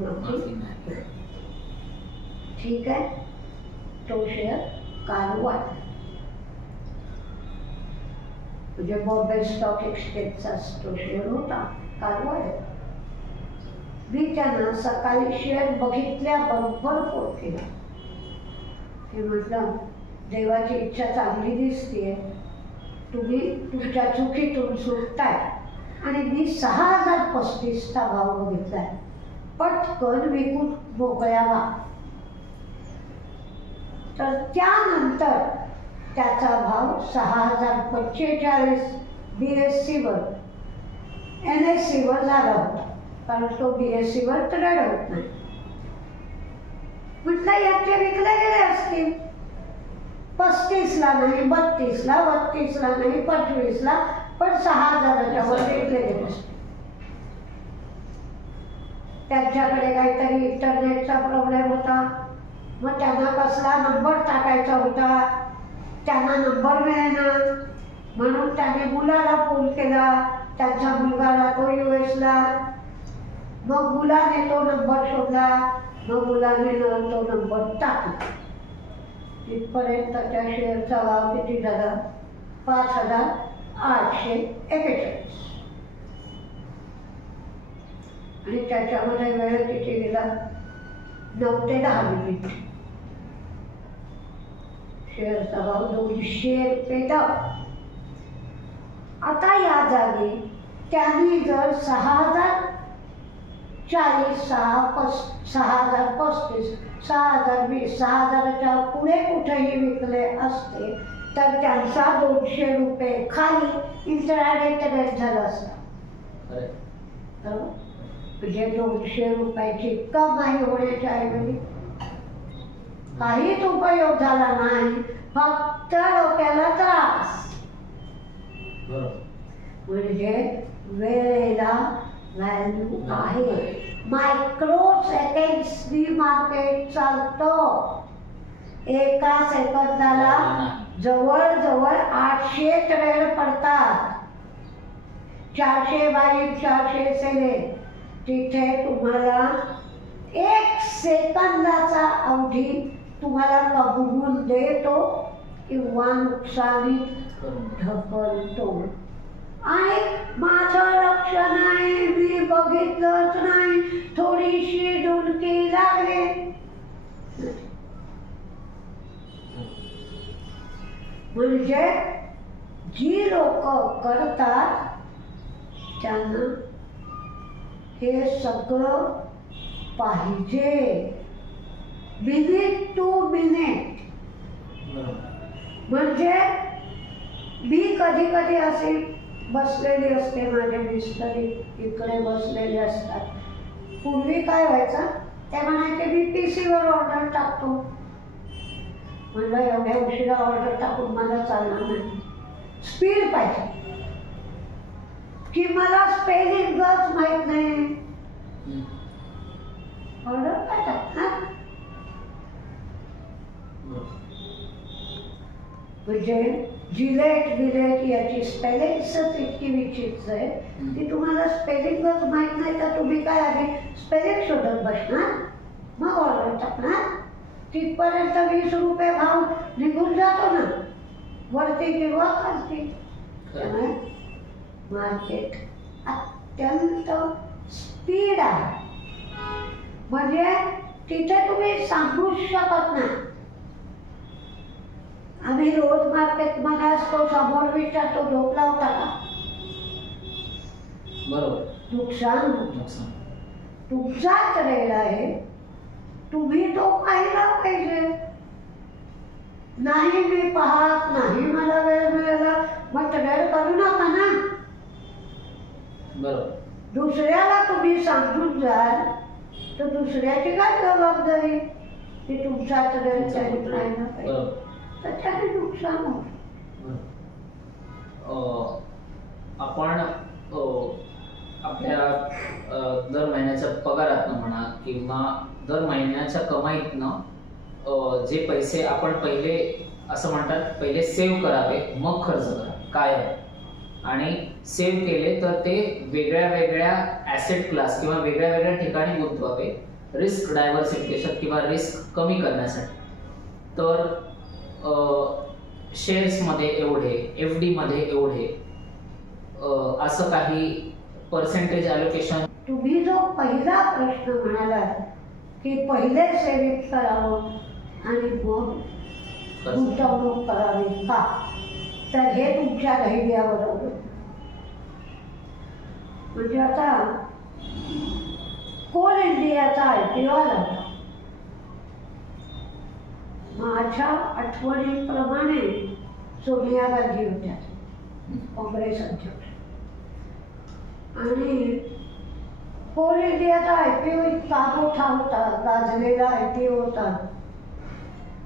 माफी नाही. ठीक आहे, तो शेअर काल वाढला. म्हणजे बॉम्बे स्टॉक एक्सचेंजचा तो शेअर होता, काल वाढला. मी त्यांना सकाळी शेअर बघितल्याबरोबर फोन केला की म्हटलं, देवाची इच्छा चांगली दिसतीये, तुम्ही तुमच्या चुकीतून सुटताय आणि मी 6035चा भाव बघितलाय, पटकन विकून मोकळ्या व्हा. तर त्यानंतर त्याचा भाव 6045 BSCवर NSCवर झाला होता, कारण तो BSCवर ट्रेड होत नाही. म्हटलं याचे विकले गेले असतील 35ला नाही 32ला, 32ला नाही 25ला, पण 6000च्या वर विकले गेले असतील. त्यांच्याकडे काहीतरी इंटरनेटचा प्रॉब्लेम होता, मग त्यांना कसला नंबर टाकायचा होता, त्यांना नंबर मिळेना, म्हणून त्याने मुलाला फोन केला. त्यांचा मुलगा राहतो US ला. मग मुलाने तो नंबर शोधला, मग मुलाने तो नंबर टाकला. तिथपर्यंत त्या शेअरचा भाव किती झाला, 5841. आणि त्याच्यामध्ये वेळ किती गेला, 9 ते 10 मिनिट. शेअरचा भाव 200 रुपये डाऊन. आता या जागी त्यांनी जर 6040, 6035, 6020, 6000च्या पुढे कुठेही विकले असते तर त्यांचा 200 रुपये खाली इंट्राडे ट्रेड झाला असता. म्हणजे 200 रुपयाची कमाई होण्याच्या ऐवजी काहीच उपयोग झाला नाही, फक्त डोक्याला त्रास. म्हणजे वेळेला व्हॅल्यू आहे. मायक्रो सेकंड्सनी मार्केट चालतो. एका सेकंदाला जवळजवळ 800 ट्रेड पडतात. 400 बाय 400 सेले. तिथे तुम्हाला 1 सेकंदाचा अवधी तुम्हाला कबूल देतो किंवा नुकसानीत ढकलतो. आणि माझं लक्ष नाही, मी बघितलंच नाही, थोडीशी डुलकी लागली. म्हणजे जी लोक करतात त्यांना हे सगळं पाहिजे, मिनिट टू मिनिट. म्हणजे मी कधी कधी अशी बसलेली असते, माझे मिस्टरी इकडे बसलेले असतात. पूर्वी काय व्हायचं, ते म्हणायचे मी PC वर ऑर्डर टाकतो. म्हणलं एवढ्या उशिरा ऑर्डर टाकून मला चालणार नाही, स्पीड पाहिजे. की मला स्पेलिंगच माहित नाही, ऑर्डर काय टाकणार. म्हणजे जिलेट बिलेट याची स्पेलिंगच इतकी विचित्र आहे की तुम्हाला स्पेलिंगच माहित नाही तर तुम्ही काय आधी स्पेलिंग शोधत बसणार, मग ऑर्डर टाकणार. तिथपर्यंत 20 रुपये भाव निघून जातो ना, वरती किंवा खालती. त्यामुळे मार्केट अत्यंत स्पीड आहे. म्हणजे तिथे तुम्ही सांगूच शकत नाही. आम्ही रोज मार्केटमध्ये असतो, समोर विचारतो झोप लावता का, बरोबर, नुकसान तुमचा ट्रेड आहे, तुम्ही तो पाहिला पाहिजे. नाही मी पाहत नाही, मला वेळ मिळाला, मग ट्रेड करू नका ना. बरोबर. दुसऱ्याला तुम्ही सांगून जाल तर दुसऱ्याची काय जबाबदारी, की तुमचा ट्रेड चालू राहिला पाहिजे, तर त्याने नुकसान होतं. आपण आपल्या दर महिन्याच्या पगारातनं म्हणा किंवा दर महिन्याच्या कमाईतनं जे पैसे आपण पहिले असं म्हणतात पहिले सेव्ह करावे मग खर्च करावे काय आणि सेव्ह केले तर ते वेगळ्या वेगळ्या ॲसेट क्लास किंवा वेगळ्या वेगळ्या ठिकाणी गुंतवावे रिस्क डायव्हर्सिफिकेशन किंवा रिस्क कमी करण्यासाठी. तर शेअर्समध्ये एवढे FD मध्ये एवढे असं काही पर्सेंटेज ॲलोकेशन. तुम्ही जो पहिला प्रश्न म्हणाला की पहिले सेविंग करावं आणि मग गुंतवणूक करावी का, तर हे तुमच्या धैर्यावर अवलंबून. म्हणजे आता कोल इंडियाचा IPO आला होता. माझ्या आठवणीप्रमाणे सोनिया गांधी होत्या काँग्रेस अध्यक्ष. आणि कोल इंडियाचा IPO इतका मोठा होता, गाजलेला IPO होता.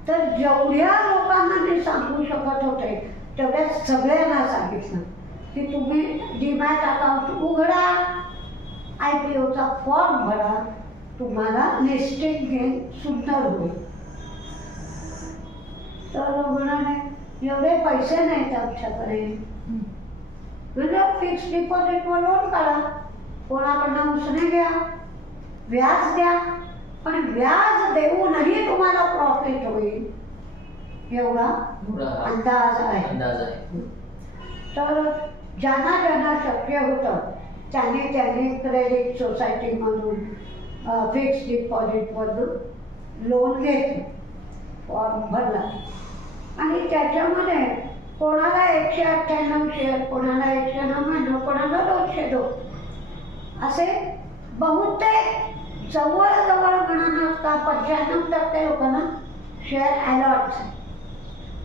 तर जेवढ्या लोकांना मी सांगू शकत होते तेवढ्या सगळ्यांना सांगितलं की तुम्ही डीमॅट अकाउंट उघडा, IPOचा फॉर्म भरा, तुम्हाला लिस्टिंग गेन सुंदर होईल. तर म्हणाले एवढे पैसे नाहीत आमच्याकडे. म्हणजे फिक्स डिपॉझिटवर लोन काढा, कोणाकडनं उसने घ्या, व्याज द्या, पण व्याज देऊनही तुम्हाला प्रॉफिट होईल एवढा अंदाज आहे. तर ज्यांना ज्यांना शक्य होतं त्यांनी क्रेडिट सोसायटीमधून फिक्स डिपॉझिटमधून लोन घेतलं, फॉर्म भरला आणि त्याच्यामध्ये कोणाला 198 शेअर, कोणाला 199, कोणाला 202 असे बहुतेक जवळजवळ म्हणणार का 95% लोकांना शेअर अलॉट झाले.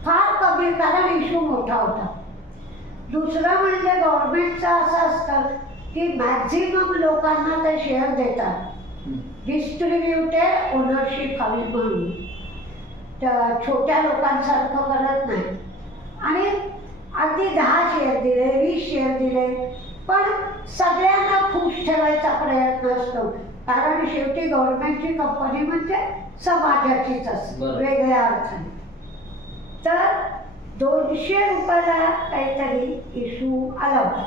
फार कमी, कारण इश्यू मोठा होता. दुसरं म्हणजे गव्हर्नमेंटचं असं असतं की मॅक्झिमम लोकांना ते शेअर देतात, डिस्ट्रीब्युटेड ओनरशिप हवी म्हणून. तर छोट्या लोकांसारखं करत नाही. आणि अगदी 10 शेअर दिले, 20 शेअर दिले, पण सगळ्यांना खुश ठेवायचा प्रयत्न असतो. कारण शेवटी गव्हर्नमेंटची कंपनी म्हणजे समाजाचीच असते वेगळ्या अर्थाने. तर 200 रुपयाला काहीतरी इश्यू आला होता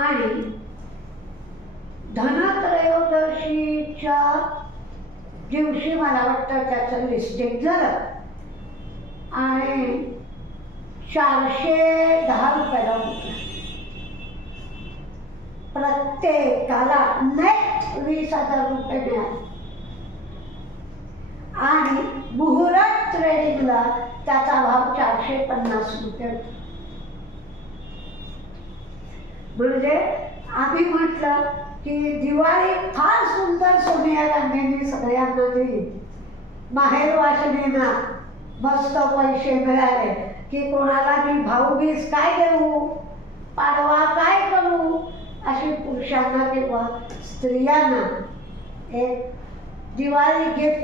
आणि धनत्रयोदशीच्या दिवशी मला वाटतं त्याचं लिस्टिंग झालं आणि 410 रुपयाला होतं. प्रत्येकाला नेट 20,000 रुपये मिळाले आणि मुहूर्त ट्रेडिंगला त्याचा भाव 450 रुपये होता. म्हणजे आम्ही म्हटलं की दिवाळी फार सुंदर सोनिया गांधींनी सगळ्यांना दिली. माहेरवाशिणींना मस्त पैसे मिळाले की कोणाला मी भाऊबीज काय देऊ, पाडवा काय करू, अशी पुरुषांना किंवा स्त्रियांना एक दिवाळी गिफ्ट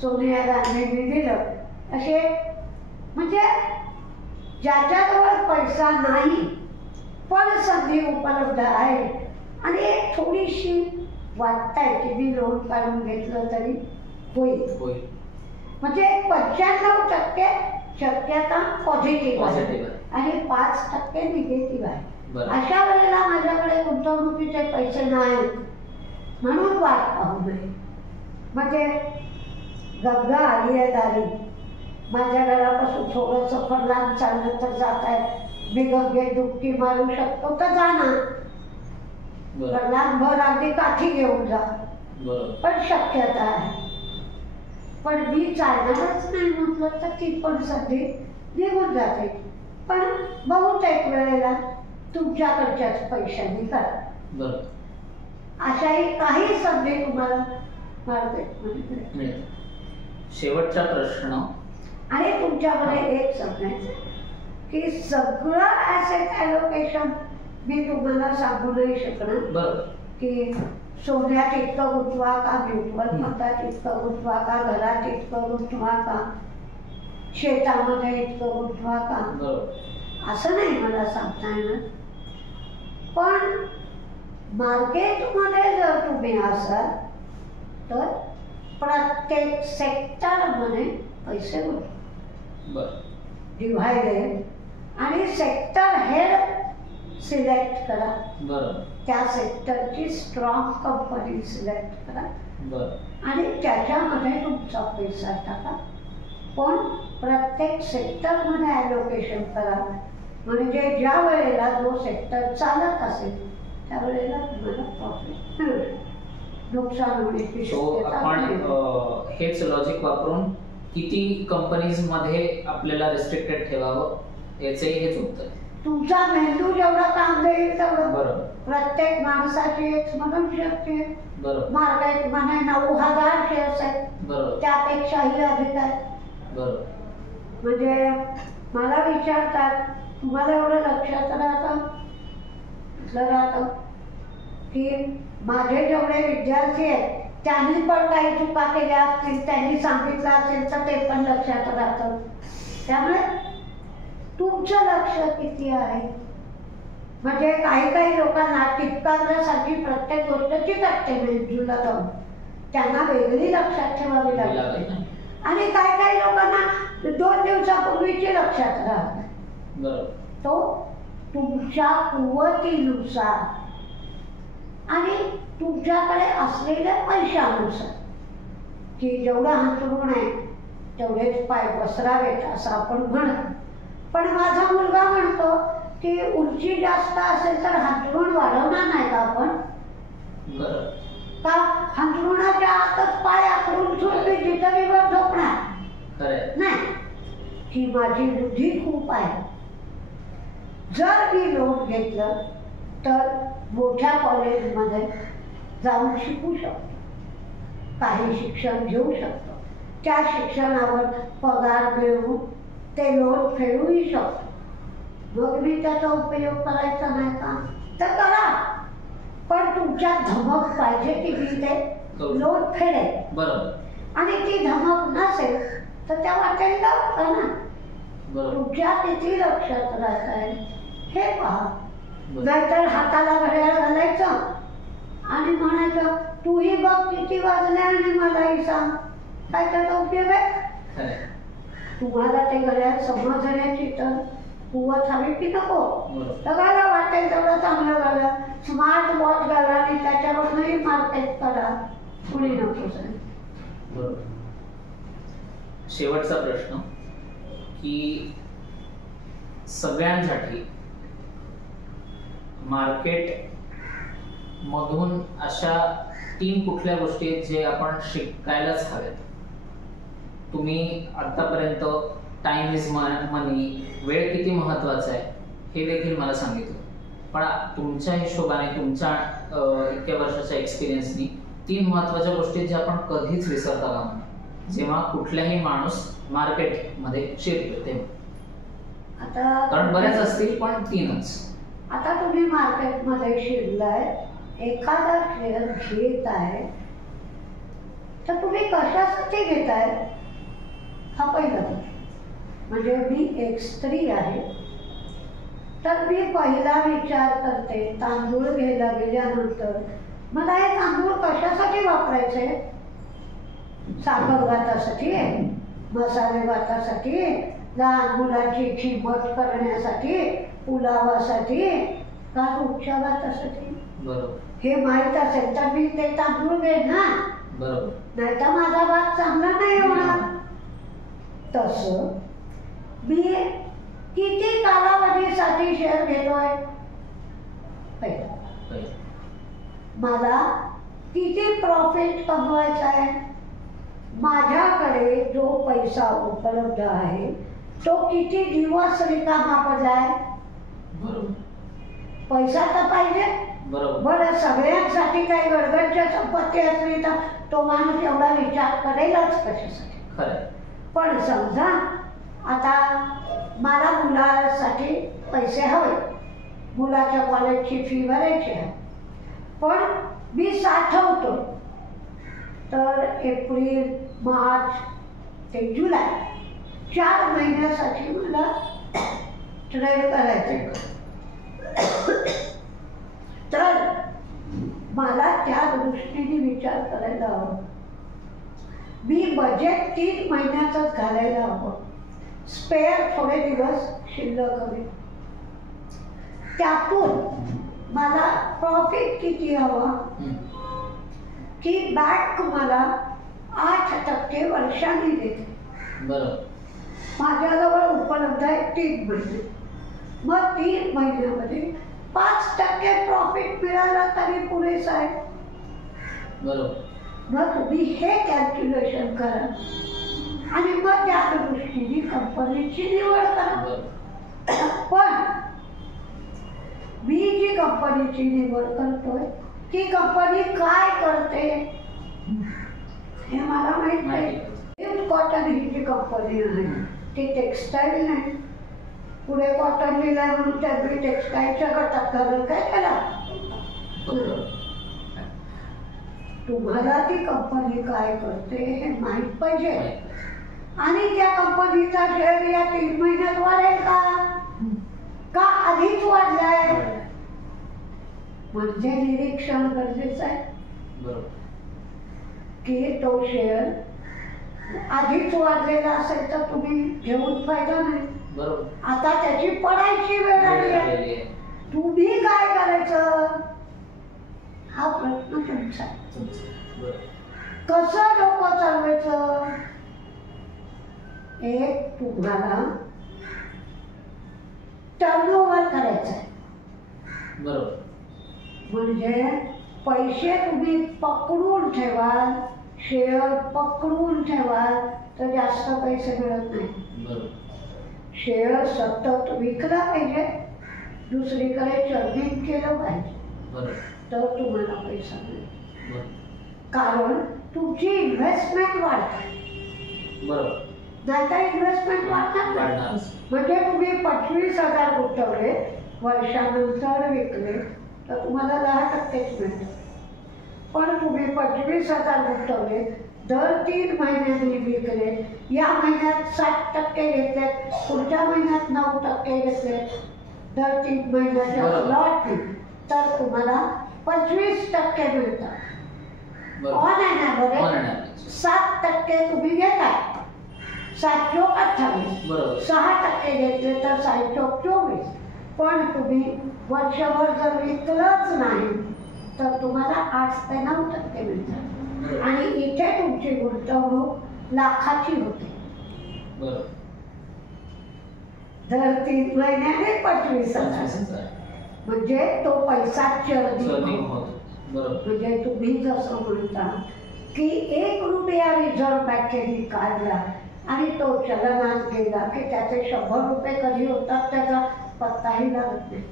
सोनिया गांधींनी दिलं. असे म्हणजे ज्याच्याजवळ पैसा नाही पण संधी उपलब्ध आहे आणि एक थोडीशी वाटतंय की मी लोन काढून घेतलं तरी होईल. म्हणजे 95% शक्यता पॉझिटिव्ह आहे आणि 5% निगेटिव्ह आहे. अशा वेळेला माझ्याकडे गुंतवणुकीचे पैसे नाहीत म्हणून वाट पाहू नये. म्हणजे गंगा आली आहे दारी, माझ्या घरापासून थोडं सफर लांब चाललं तर जात आहे, मी गंगेत डुबकी मारू शकतो तर जाणार, लांबभर अगदी काठी घेऊन जा, पण शक्यता आहे. पण मी चालणारच नाही म्हटलं तर ती पण संधी निघून जाते. पण बहुतेक वेळेला तुमच्याकडच्याच पैशांनी करा. अशाही काही संधी तुम्हाला मार्केटमध्ये. शेवटचा प्रश्न. आणि तुमच्याकडे एक सांगायचं की सगळं ॲसेट ॲलोकेशन मी तुम्हाला सांगू नाही शकणार की सोन्यात इतकं गुंतवा का, म्युच्युअल फंडात इतकं गुंतवा का, घरात इतकं गुंतवा का, शेतामध्ये इतकं गुंतवा का, असं नाही मला सांगता येणार. पण मार्केटमध्ये जर तुम्ही असाल तर प्रत्येक सेक्टरमध्ये पैसे होते बरं डिव्हायडेड, आणि सेक्टर हेड सिलेक्ट करा. बरं त्या सेक्टरची स्ट्रॉंग कंपनी सिलेक्ट करा बरं आणि त्याच्यामध्ये तुमचा पैसा टाका. पण प्रत्येक सेक्टरमध्ये ॲलोकेशन करा, म्हणजे ज्या वेळेला जो सेक्टर चालत असेल त्यावेळेला तुम्हाला प्रॉफिट मिळू शकतो. नुकसान होण्याची सो शक्यता आपण नाही. हेच लॉजिक वापरून किती कंपनीज मध्ये आपल्याला रिस्ट्रिक्टेड ठेवावं याचंही हेच उत्तर आहे. तुमचा मेंदू जेवढा काम देईल तेवढं. बरोबर प्रत्येक माणसाची एक स्मरणशक्ती आहे. बरोबर मार्केटमध्ये 9,000 शेअर्स आहेत, बरोबर त्यापेक्षाही अधिक आहेत. बरोबर म्हणजे मला विचारतात तुम्हाला एवढं लक्षात राहतं की माझे जेवढे विद्यार्थी आहेत त्यांनी पण काही चुका केल्या असतील, त्यांनी सांगितलं असेल तर ते पण लक्षात राहतं. त्यामुळे तुमचं लक्ष किती आहे. म्हणजे काही लोकांना टिपकासाठी प्रत्येक गोष्ट चिकटते मेंदूला जाऊन, त्यांना वेगळी लक्षात ठेवावी लागते. आणि काही लोकांना 2 दिवसापूर्वीची लक्षात राहते. तो तुमच्या कुवतीनुसार आणि तुमच्याकडे असलेल्या पैशानुसार, की जेवढं अंथरूण आहे तेवढेच पाय पसरावेत असं आपण म्हणत. पण माझा मुलगा म्हणतो की उंची जास्त असेल तर अंथरूण वाढवणार नाही का आपण, का अंथरुणाच्या आतच पाय आखडून झोपी जिथं झोपणार नाही. ही माझी बुद्धी खूप आहे. जर मी लोन घेतलं तर मोठ्या कॉलेजमध्ये जाऊन शिकू शकतो, काही शिक्षण घेऊ शकतो, त्या शिक्षणावर पगार मिळवून ते लोन फेडूही शकतो. मग मी त्याचा उपयोग करायचा नाही का तर करा, पण तुमच्यात धमक पाहिजे की मी ते लोन फेडेल. आणि ती धमक नसेल तर त्या वाटेल जाऊ ना. तुमच्या किती लक्षात राहत आहे हे पहा. नाहीतर हाताला घड्याळ घालायचं आणि म्हणायचं तूही बघ किती वाजले आणि मलाही सांग, काय त्याचा उपयोग आहे. तुम्हाला ते घड्याळ समजण्याची तर कुवत हवी की नको. सगळ्याला वाटेल तेवढं चांगलं घाला, स्मार्ट वॉच घाला आणि त्याच्यावरही मार्केट करा, कुणी नको सर. शेवटचा प्रश्न की सगळ्यांसाठी मार्केट मधून अशा 3 कुठल्या गोष्टी आहेत जे आपण शिकायलाच हव्यात. तुम्ही आतापर्यंत टाइम इज मनी, वेळ किती महत्वाचा आहे हे देखील मला सांगितलं, पण तुमच्या हिशोबाने तुमच्या इतक्या वर्षाच्या एक्सपिरियन्सनी 3 महत्वाच्या गोष्टी ज्या आपण कधीच विसरता कामा नये जेव्हा कुठलाही माणूस मार्केटमध्ये शिरतो तेव्हा. आता कारण बऱ्याच असतील पण 3च. आता तुम्ही मार्केटमध्ये शिरलाय, एखादा शेअर घेत आहे तर तुम्ही कशासाठी घेताय हा पहिला प्रश्न. म्हणजे मी एक स्त्री आहे तर मी पहिला विचार करते तांदूळ घ्यायला गेल्यानंतर मला हे तांदूळ कशासाठी वापरायचे. साखर भातासाठी, मसाले भातासाठी, लहान मुलांची खिंमत करण्यासाठी, पुलावासाठी, का रोजच्या भातासाठी. हे माहीत असेल तर मी ते तांदूळ घेईन ना, नाही तर माझा भात चांगला नाही होणार. तसं मी किती कालावधीसाठी शेअर घेतोय, मला किती प्रॉफिट कमवायचा आहे, माझ्याकडे जो पैसा उपलब्ध आहे तो किती दिवस रिकामा पडलाय. पैसा तर पाहिजे. बरं सगळ्यांसाठी काही गडगडच्या संपत्ती असली तर तो माणूस एवढा विचार करेलच कशासाठी. पण समजा आता मला मुलासाठी पैसे हवे, मुलाच्या कॉलेजची फी भरायची आहे, पण मी साठवतो तर एप्रिल, मार्च ते जुलै 4 महिन्यासाठी मला ट्रेड करायचे. तर मला त्या दृष्टीने विचार करायला हवा. मी बजेट 3 महिन्याचंच घालायला हवं. स्पेअर थोडे दिवस शिल्लक हवे. त्यातून मला प्रॉफिट किती हवा की बँक मला 8% वर्षांनी देते. बरोबर. माझ्याजवळ उपलब्ध आहे 3 महिने. मग 3 महिन्यामध्ये 5% प्रॉफिट मिळाला तरी पुरेसा आहे. बरोबर. मग तुम्ही हे कॅल्क्युलेशन करा आणि मग त्या दृष्टीने कंपनीची निवड करा. पण मी जी कंपनीची निवड करतोय ती कंपनी काय करते हे मला माहित नाही. कॉटन ही जी कंपनी आहे ती टेक्स्टाईल नाही. पुढे कॉटन लिहिलंय म्हणून त्यात मी टेक्स्टाईलच्या गटात घालून काय केला. तुम्हाला ती कंपनी काय करते हे माहित पाहिजे. आणि त्या कंपनीचा शेअर या 3 महिन्यात वाढेल का आधीच वाढलाय म्हणजे निरीक्षण गरजेचं आहे. की तो शेअर आधीच वाढलेला असेल तर तुम्ही घेऊन फायदा नाही. आता त्याची पडायची वेळ आली आहे. तुम्ही काय करायचं हा प्रश्न तुमचा आहे. कसं डोकं चालवायचं. एक तुम्हाला टर्नओव्हर करायचं आहे. बरोबर. म्हणजे पैसे तुम्ही पकडून ठेवाल, शेअर पकडून ठेवाल तर जास्त पैसे मिळत नाही. शेअर सतत विकला पाहिजे, दुसरीकडे चर्निंग केलं पाहिजे तर तुम्हाला पैसा मिळेल. कारण तुमची इन्व्हेस्टमेंट वाढते. नाहीतर इन्व्हेस्टमेंट वाढणार नाही. म्हणजे तुम्ही 25,000 गुंतवले, वर्षानंतर विकले तर तुम्हाला 10%च मिळतं. पण तुम्ही 25,000 गुंतवले, दर 3 महिन्यांनी विकले, या महिन्यात 60% घेतले, पुढच्या महिन्यात 9% घेतले, दर 3 महिन्याच्या लॉटने तर तुम्हाला 25% मिळतात. ऑन एन ॲव्हरेज 7% तुम्ही घेताय. 7 चोक 28, 6% घेतले तर 6 चोक 24. पण तुम्ही वर्षभर जर विकलंच नाही तर तुम्हाला 8 ते 9% मिळतात. आणि इथे तुमची गुंतवणूक लाखाची होते. दर 3 महिन्याने 25,000 म्हणजे तो पैसा चर्निंग होतो. म्हणजे तुम्ही जसं म्हणता की 1 रुपया रिझर्व्ह बँकेने काढला आणि तो चलनात गेला की त्याचे 100 रुपये कधी होतात त्याचा पत्ताही लागत नाही.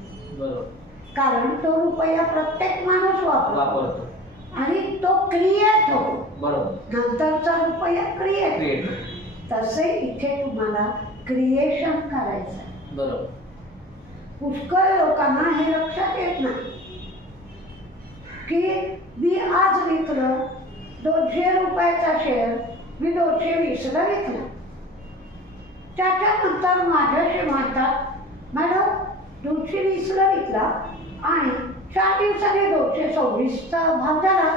कारण तो रुपया प्रत्येक माणूस वापरतो आणि तो क्रिएट होतो. नंतरचा रुपया क्रिएट. तसे इथे तुम्हाला क्रिएशन करायचं. पुष्कळ लोकांना हे लक्षात येत नाही की मी आज विकलं 200 रुपयाचा शेअर मी 220ला विकला. त्याच्यानंतर माझ्याशी म्हणतात मॅडम 220ला विकला आणि 4 दिवसांनी 226चा भाव झाला.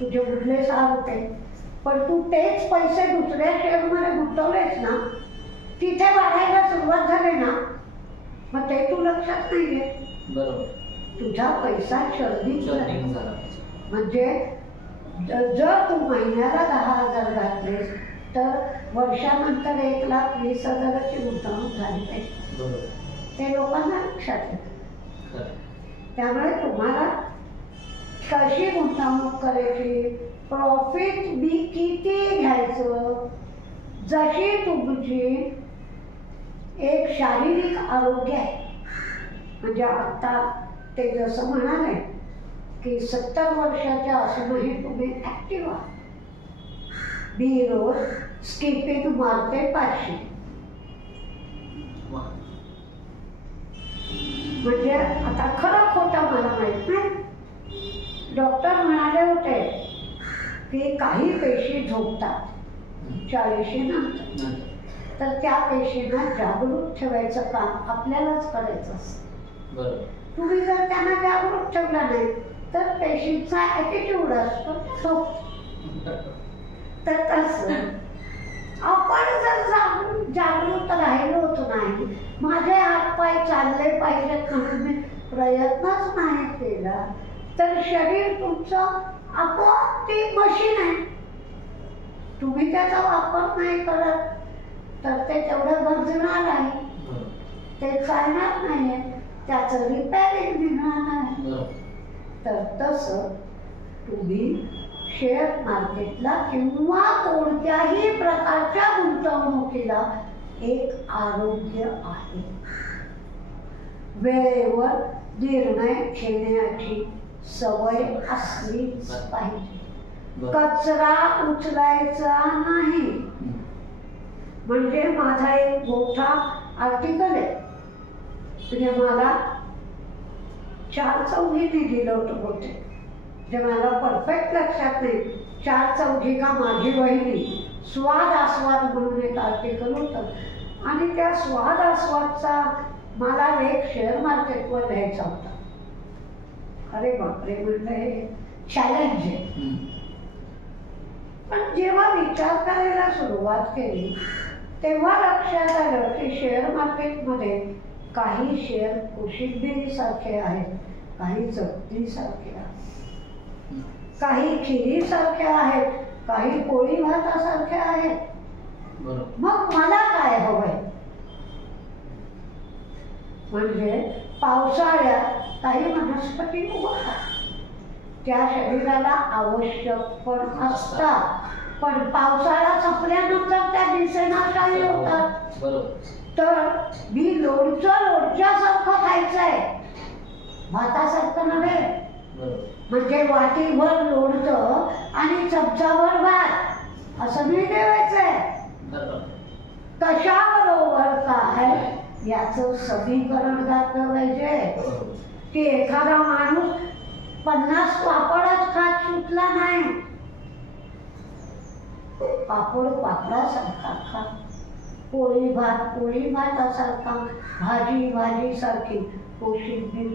तुझे उरले 6 रुपये. पण तू तेच पैसे दुसऱ्या शेअरमध्ये गुंतवलेस ना, तिथे वाढायला सुरुवात झाली ना, मग ते तू लक्षात नाही घे. तुझा पैसा चर्निंग झाला. म्हणजे जर तू महिन्याला 10,000 घातलेस तर वर्षानंतर 1,20,000ची गुंतवणूक झाली पाहिजे. ते लोकांना लक्षात येतं. त्यामुळे तुम्हाला कशी गुंतवणूक करायची, प्रॉफिट मी किती घ्यायचं, जशी तुमची एक शारीरिक आरोग्य आहे. म्हणजे आता ते जसं म्हणाले की 70 वर्षाच्या असूनही तुम्ही ॲक्टिव्ह आहात. मी रोज स्किपिंग मारते 500. म्हणजे आता खरं खोटं मला माहित नाही. डॉक्टर म्हणाले होते की काही पेशी झोपतात 40 नंतर, तर त्या पेशींना जागृत ठेवायचं काम आपल्यालाच करायचं असतं. तुम्ही जर त्यांना जागृत ठेवलं नाही तर पेशींचा ॲटिट्यूड असतो तो. तर तसं आपण जर जागृत राहिलोच नाही, माझे हातपाय चालले पाहिजेत म्हणून मी प्रयत्नच नाही केला, तर शरीर तुमचं आपोआप ती मशीन आहे. तुम्ही त्याचा वापर नाही करत तर ते तेवढं गरजणार आहे, ते चालणार नाही, त्याचं रिपेअरिंग निघणार नाही. तर तसं तुम्ही शेअर मार्केटला किंवा कोणत्याही प्रकारच्या गुंतवणुकीला एक आरोग्य आहे. वेळेवर निर्णय घेण्याची सवय असलीच पाहिजे. कचरा उचलायचा नाही. म्हणजे माझा एक मोठा आर्टिकल आहे, म्हणजे मला 4 चौघींनी दिलं होतं होते, जे मला परफेक्ट लक्षात नाही. 4 चौघी का माझी वहिनी, स्वाद आस्वाद म्हणून एक आर्टिकल होतं आणि त्या स्वाद आस्वादचा मला एक शेअर मार्केटवर लिहायचा होता. अरे बापरे, म्हटलं हे चॅलेंज आहे. पण जेव्हा विचार करायला सुरुवात केली तेव्हा लक्षात आलं की शेअर मार्केटमध्ये काही शेअर कोशिंबिरीसारखे आहेत, काही चटणीसारखे आहेत, काही खिरीसारखे आहेत, काही पोळी भातासारखे आहेत. मग मला काय हवंय? म्हणजे पावसाळ्यात काही वनस्पती उगवतात, त्या शरीराला आवश्यक पण असतात, पण पावसाळा संपल्यानंतर त्या दिसेनाशाही होतात. तर मी लोणच्यासारखं खायचंय, भातासारखं नव्हे. म्हणजे वाटीभर लोणचं आणि चमचाभर भात असं नाही ठेवायचंय. कशाबरोबर काय याचं समीकरण घातलं पाहिजे. की एखादा माणूस 50 पापडच खात सुटला नाही, पापड पापडासारखा खा, पोळी भातासारखा, भाजी सारखी, कोशिंबीर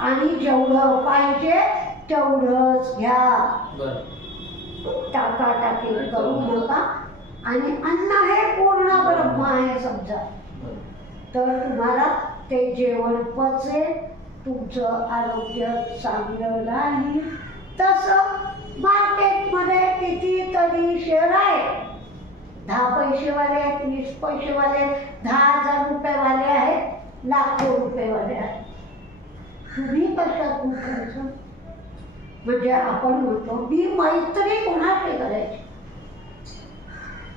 आणि जेवढं पाहिजे तेवढंच घ्या. टाकाटाकी करू नका. आणि अन्न हे पूर्ण ब्रह्म आहे समजा, तर तुम्हाला ते जेवण पचेल, तुमचं आरोग्य चांगलं राहील. तसं मार्केटमध्ये कितीतरी शेअर आहेत. 10 पैसेवाले आहेत, 20 पैसेवाले आहेत, 10,000 रुपयेवाले आहेत, लाखो रुपयेवाले आहेत. तुम्ही कशात गुंतायचं? म्हणजे आपण म्हणतो मी मैत्री कोणाशी करायची,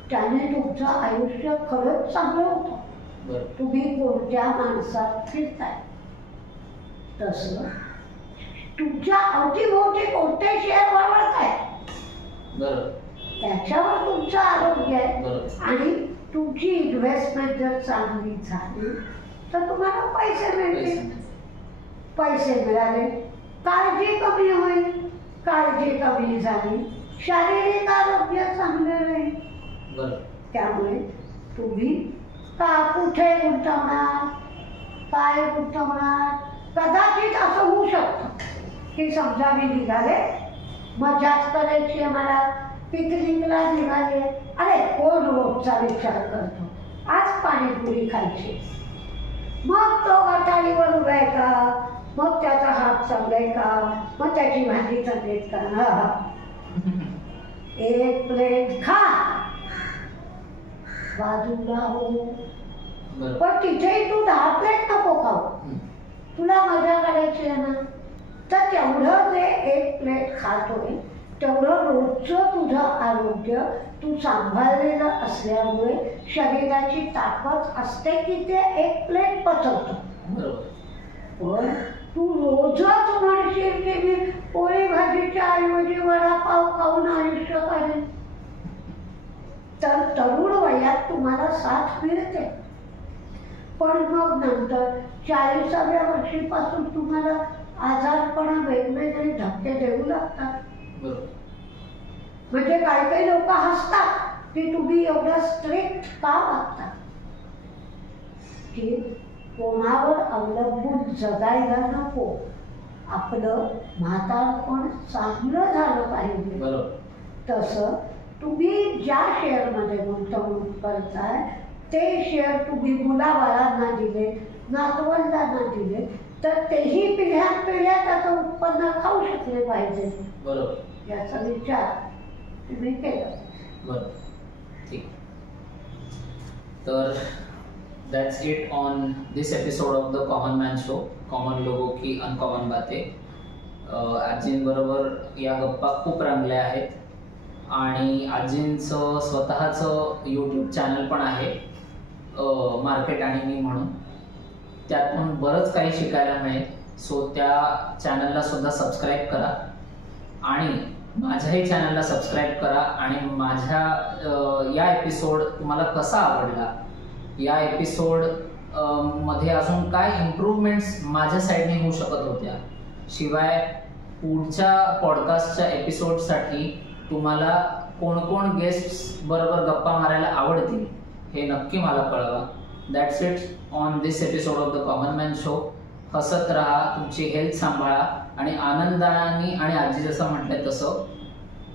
त्याने तुमचं आयुष्य खरंच चांगलं होतं. तुम्ही कोणत्या माणसात फिरताय, तसं तुमच्या अवतीभोवती कोणते शेअर वावरताय त्याच्यावर तुमचं आरोग्य आहे. आणि तुमची इन्व्हेस्टमेंट जर चांगली झाली तर तुम्हाला पैसे मिळतील. पैसे मिळाले, काळजी कमी होईल. काळजी कमी झाली, शारीरिक आरोग्य चांगलं राहील. त्यामुळे तुम्ही कुठे गुंतवणार, काय गुंतवणार? कदाचित असं होऊ शकतं की समजा मी निघाले, मजाच करायची आहे मला, पिकनिकला निघाले. अरे कोण रोजचा विचार करतो, आज पाणीपुरी खायची. मग तो गटारीवर उभा आहे का, मग त्याचा हात चांगलाय का, मग त्याची भाजी चांगली का, एक प्लेट खा बाजूला हो. पण तिथेही तू 10 प्लेट नको खाऊ, तुला मजा करायची आहे ना. तर तेवढं जे 1 प्लेट खातोय तेवढं रोजचं तुझं आरोग्य तू सांभाळलेलं असल्यामुळे शरीराची ताकद असते की ते 1 प्लेट पचवतं. पण तू रोजच म्हणशील की मी पोळी भाजीच्या ऐवजी वडापाव खाऊन आयुष्य काढेल, तर तरुण वयात तुम्हाला साथ मिळते. पण मग नंतर 40व्या वर्षीपासून तुम्हाला आजारपणा वेगवेगळे धक्के देऊ लागतात. म्हणजे काही लोक हसतात की तुम्ही एवढं स्ट्रिक्ट का वागता, की कोणावर अवलंबून जगायला नको. आपलं म्हातारपण चांगलं झालं पाहिजे. बरोबर. तसं तुम्ही ज्या शेअरमध्ये गुंतवणूक करताय ते शेअर तुम्ही मुलाबाळांना दिले, नातवंडांना दिले, तर तेही पिढ्यानपिढ्या त्याचं उत्पन्न खाऊ शकले पाहिजे. बरोबर. याचा विचार तुम्ही केला. बरोबर. ठीक. तर that's it on this episode of the common man show, common लोगों की अनकॉमन बातें. आजींबरोबर या गप्पा खूप रंगल्या आहेत आणि आजींचं स्वतःचं यूट्यूब चॅनल पण आहे, मार्केट आणि मी म्हणून. त्यातून बरंच काही शिकायला मिळेल. सो त्या चॅनलला सुद्धा सबस्क्राईब करा आणि माझ्याही चॅनलला सबस्क्राईब करा. आणि माझ्या या एपिसोड तुम्हाला कसा आवडला, या एपिसोड मध्ये अजून काय इम्प्रूव्हमेंट्स माझ्या साईडने होऊ शकत होत्या, शिवाय पुढच्या पॉडकास्टच्या एपिसोडसाठी तुम्हाला कोण कोण गेस्ट्स बरोबर गप्पा मारायला आवडतील हे नक्की मला कळवा. That's it on this episode of the common man show. हसत राहा, तुमची हेल्थ सांभाळा आणि आनंदाने, आणि आजी जसं म्हटलं तसं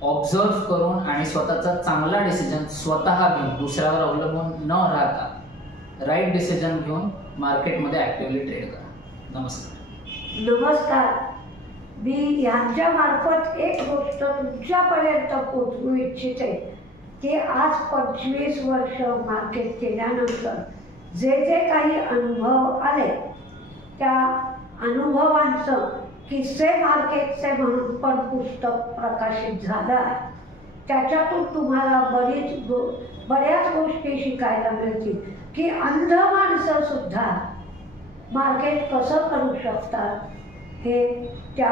ऑब्झर्व करून आणि स्वतःचा चांगला डिसिजन स्वतः घेऊन, दुसऱ्यावर अवलंबून न राहता राईट डिसिजन घेऊन मार्केटमध्ये ॲक्टिव्हली ट्रेड करा. नमस्कार. नमस्कार. मी यांच्या मार्फत एक गोष्ट तुमच्यापर्यंत पोचवू इच्छिते की आज 25 वर्ष मार्केट केल्यानंतर जे जे काही अनुभव आले त्या अनुभवांचं किस्से मार्केटचे म्हणून पण पुस्तक प्रकाशित झालं आहे. त्याच्यातून तुम्हाला बऱ्याच गोष्टी शिकायला मिळतील की अंध माणसं सुद्धा मार्केट कसं करू शकतात हे त्या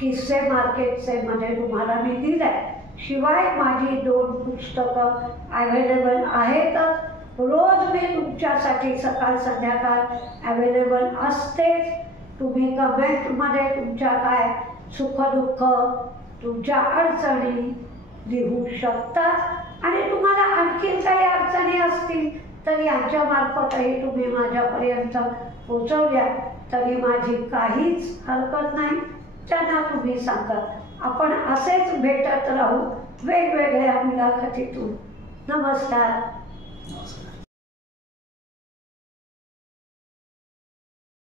किस्से मार्केटचे मध्ये तुम्हाला मी दिलं आहे. शिवाय माझी 2 पुस्तकं अवेलेबल आहेतच. रोज मी तुमच्यासाठी सकाळ संध्याकाळ अवेलेबल असतेच. तुम्ही कमेंटमध्ये तुमच्या काय सुखदुःख, तुमच्या अडचणी लिहू शकतात. आणि तुम्हाला आणखीन काही अडचणी असतील तर यांच्या मार्फतही तुम्ही माझ्यापर्यंत पोचवल्या तरी माझी काहीच हरकत नाही. त्यांना तुम्ही सांगा. आपण असेच भेटत राहू वेगवेगळ्या मुलाखतीतून. नमस्कार.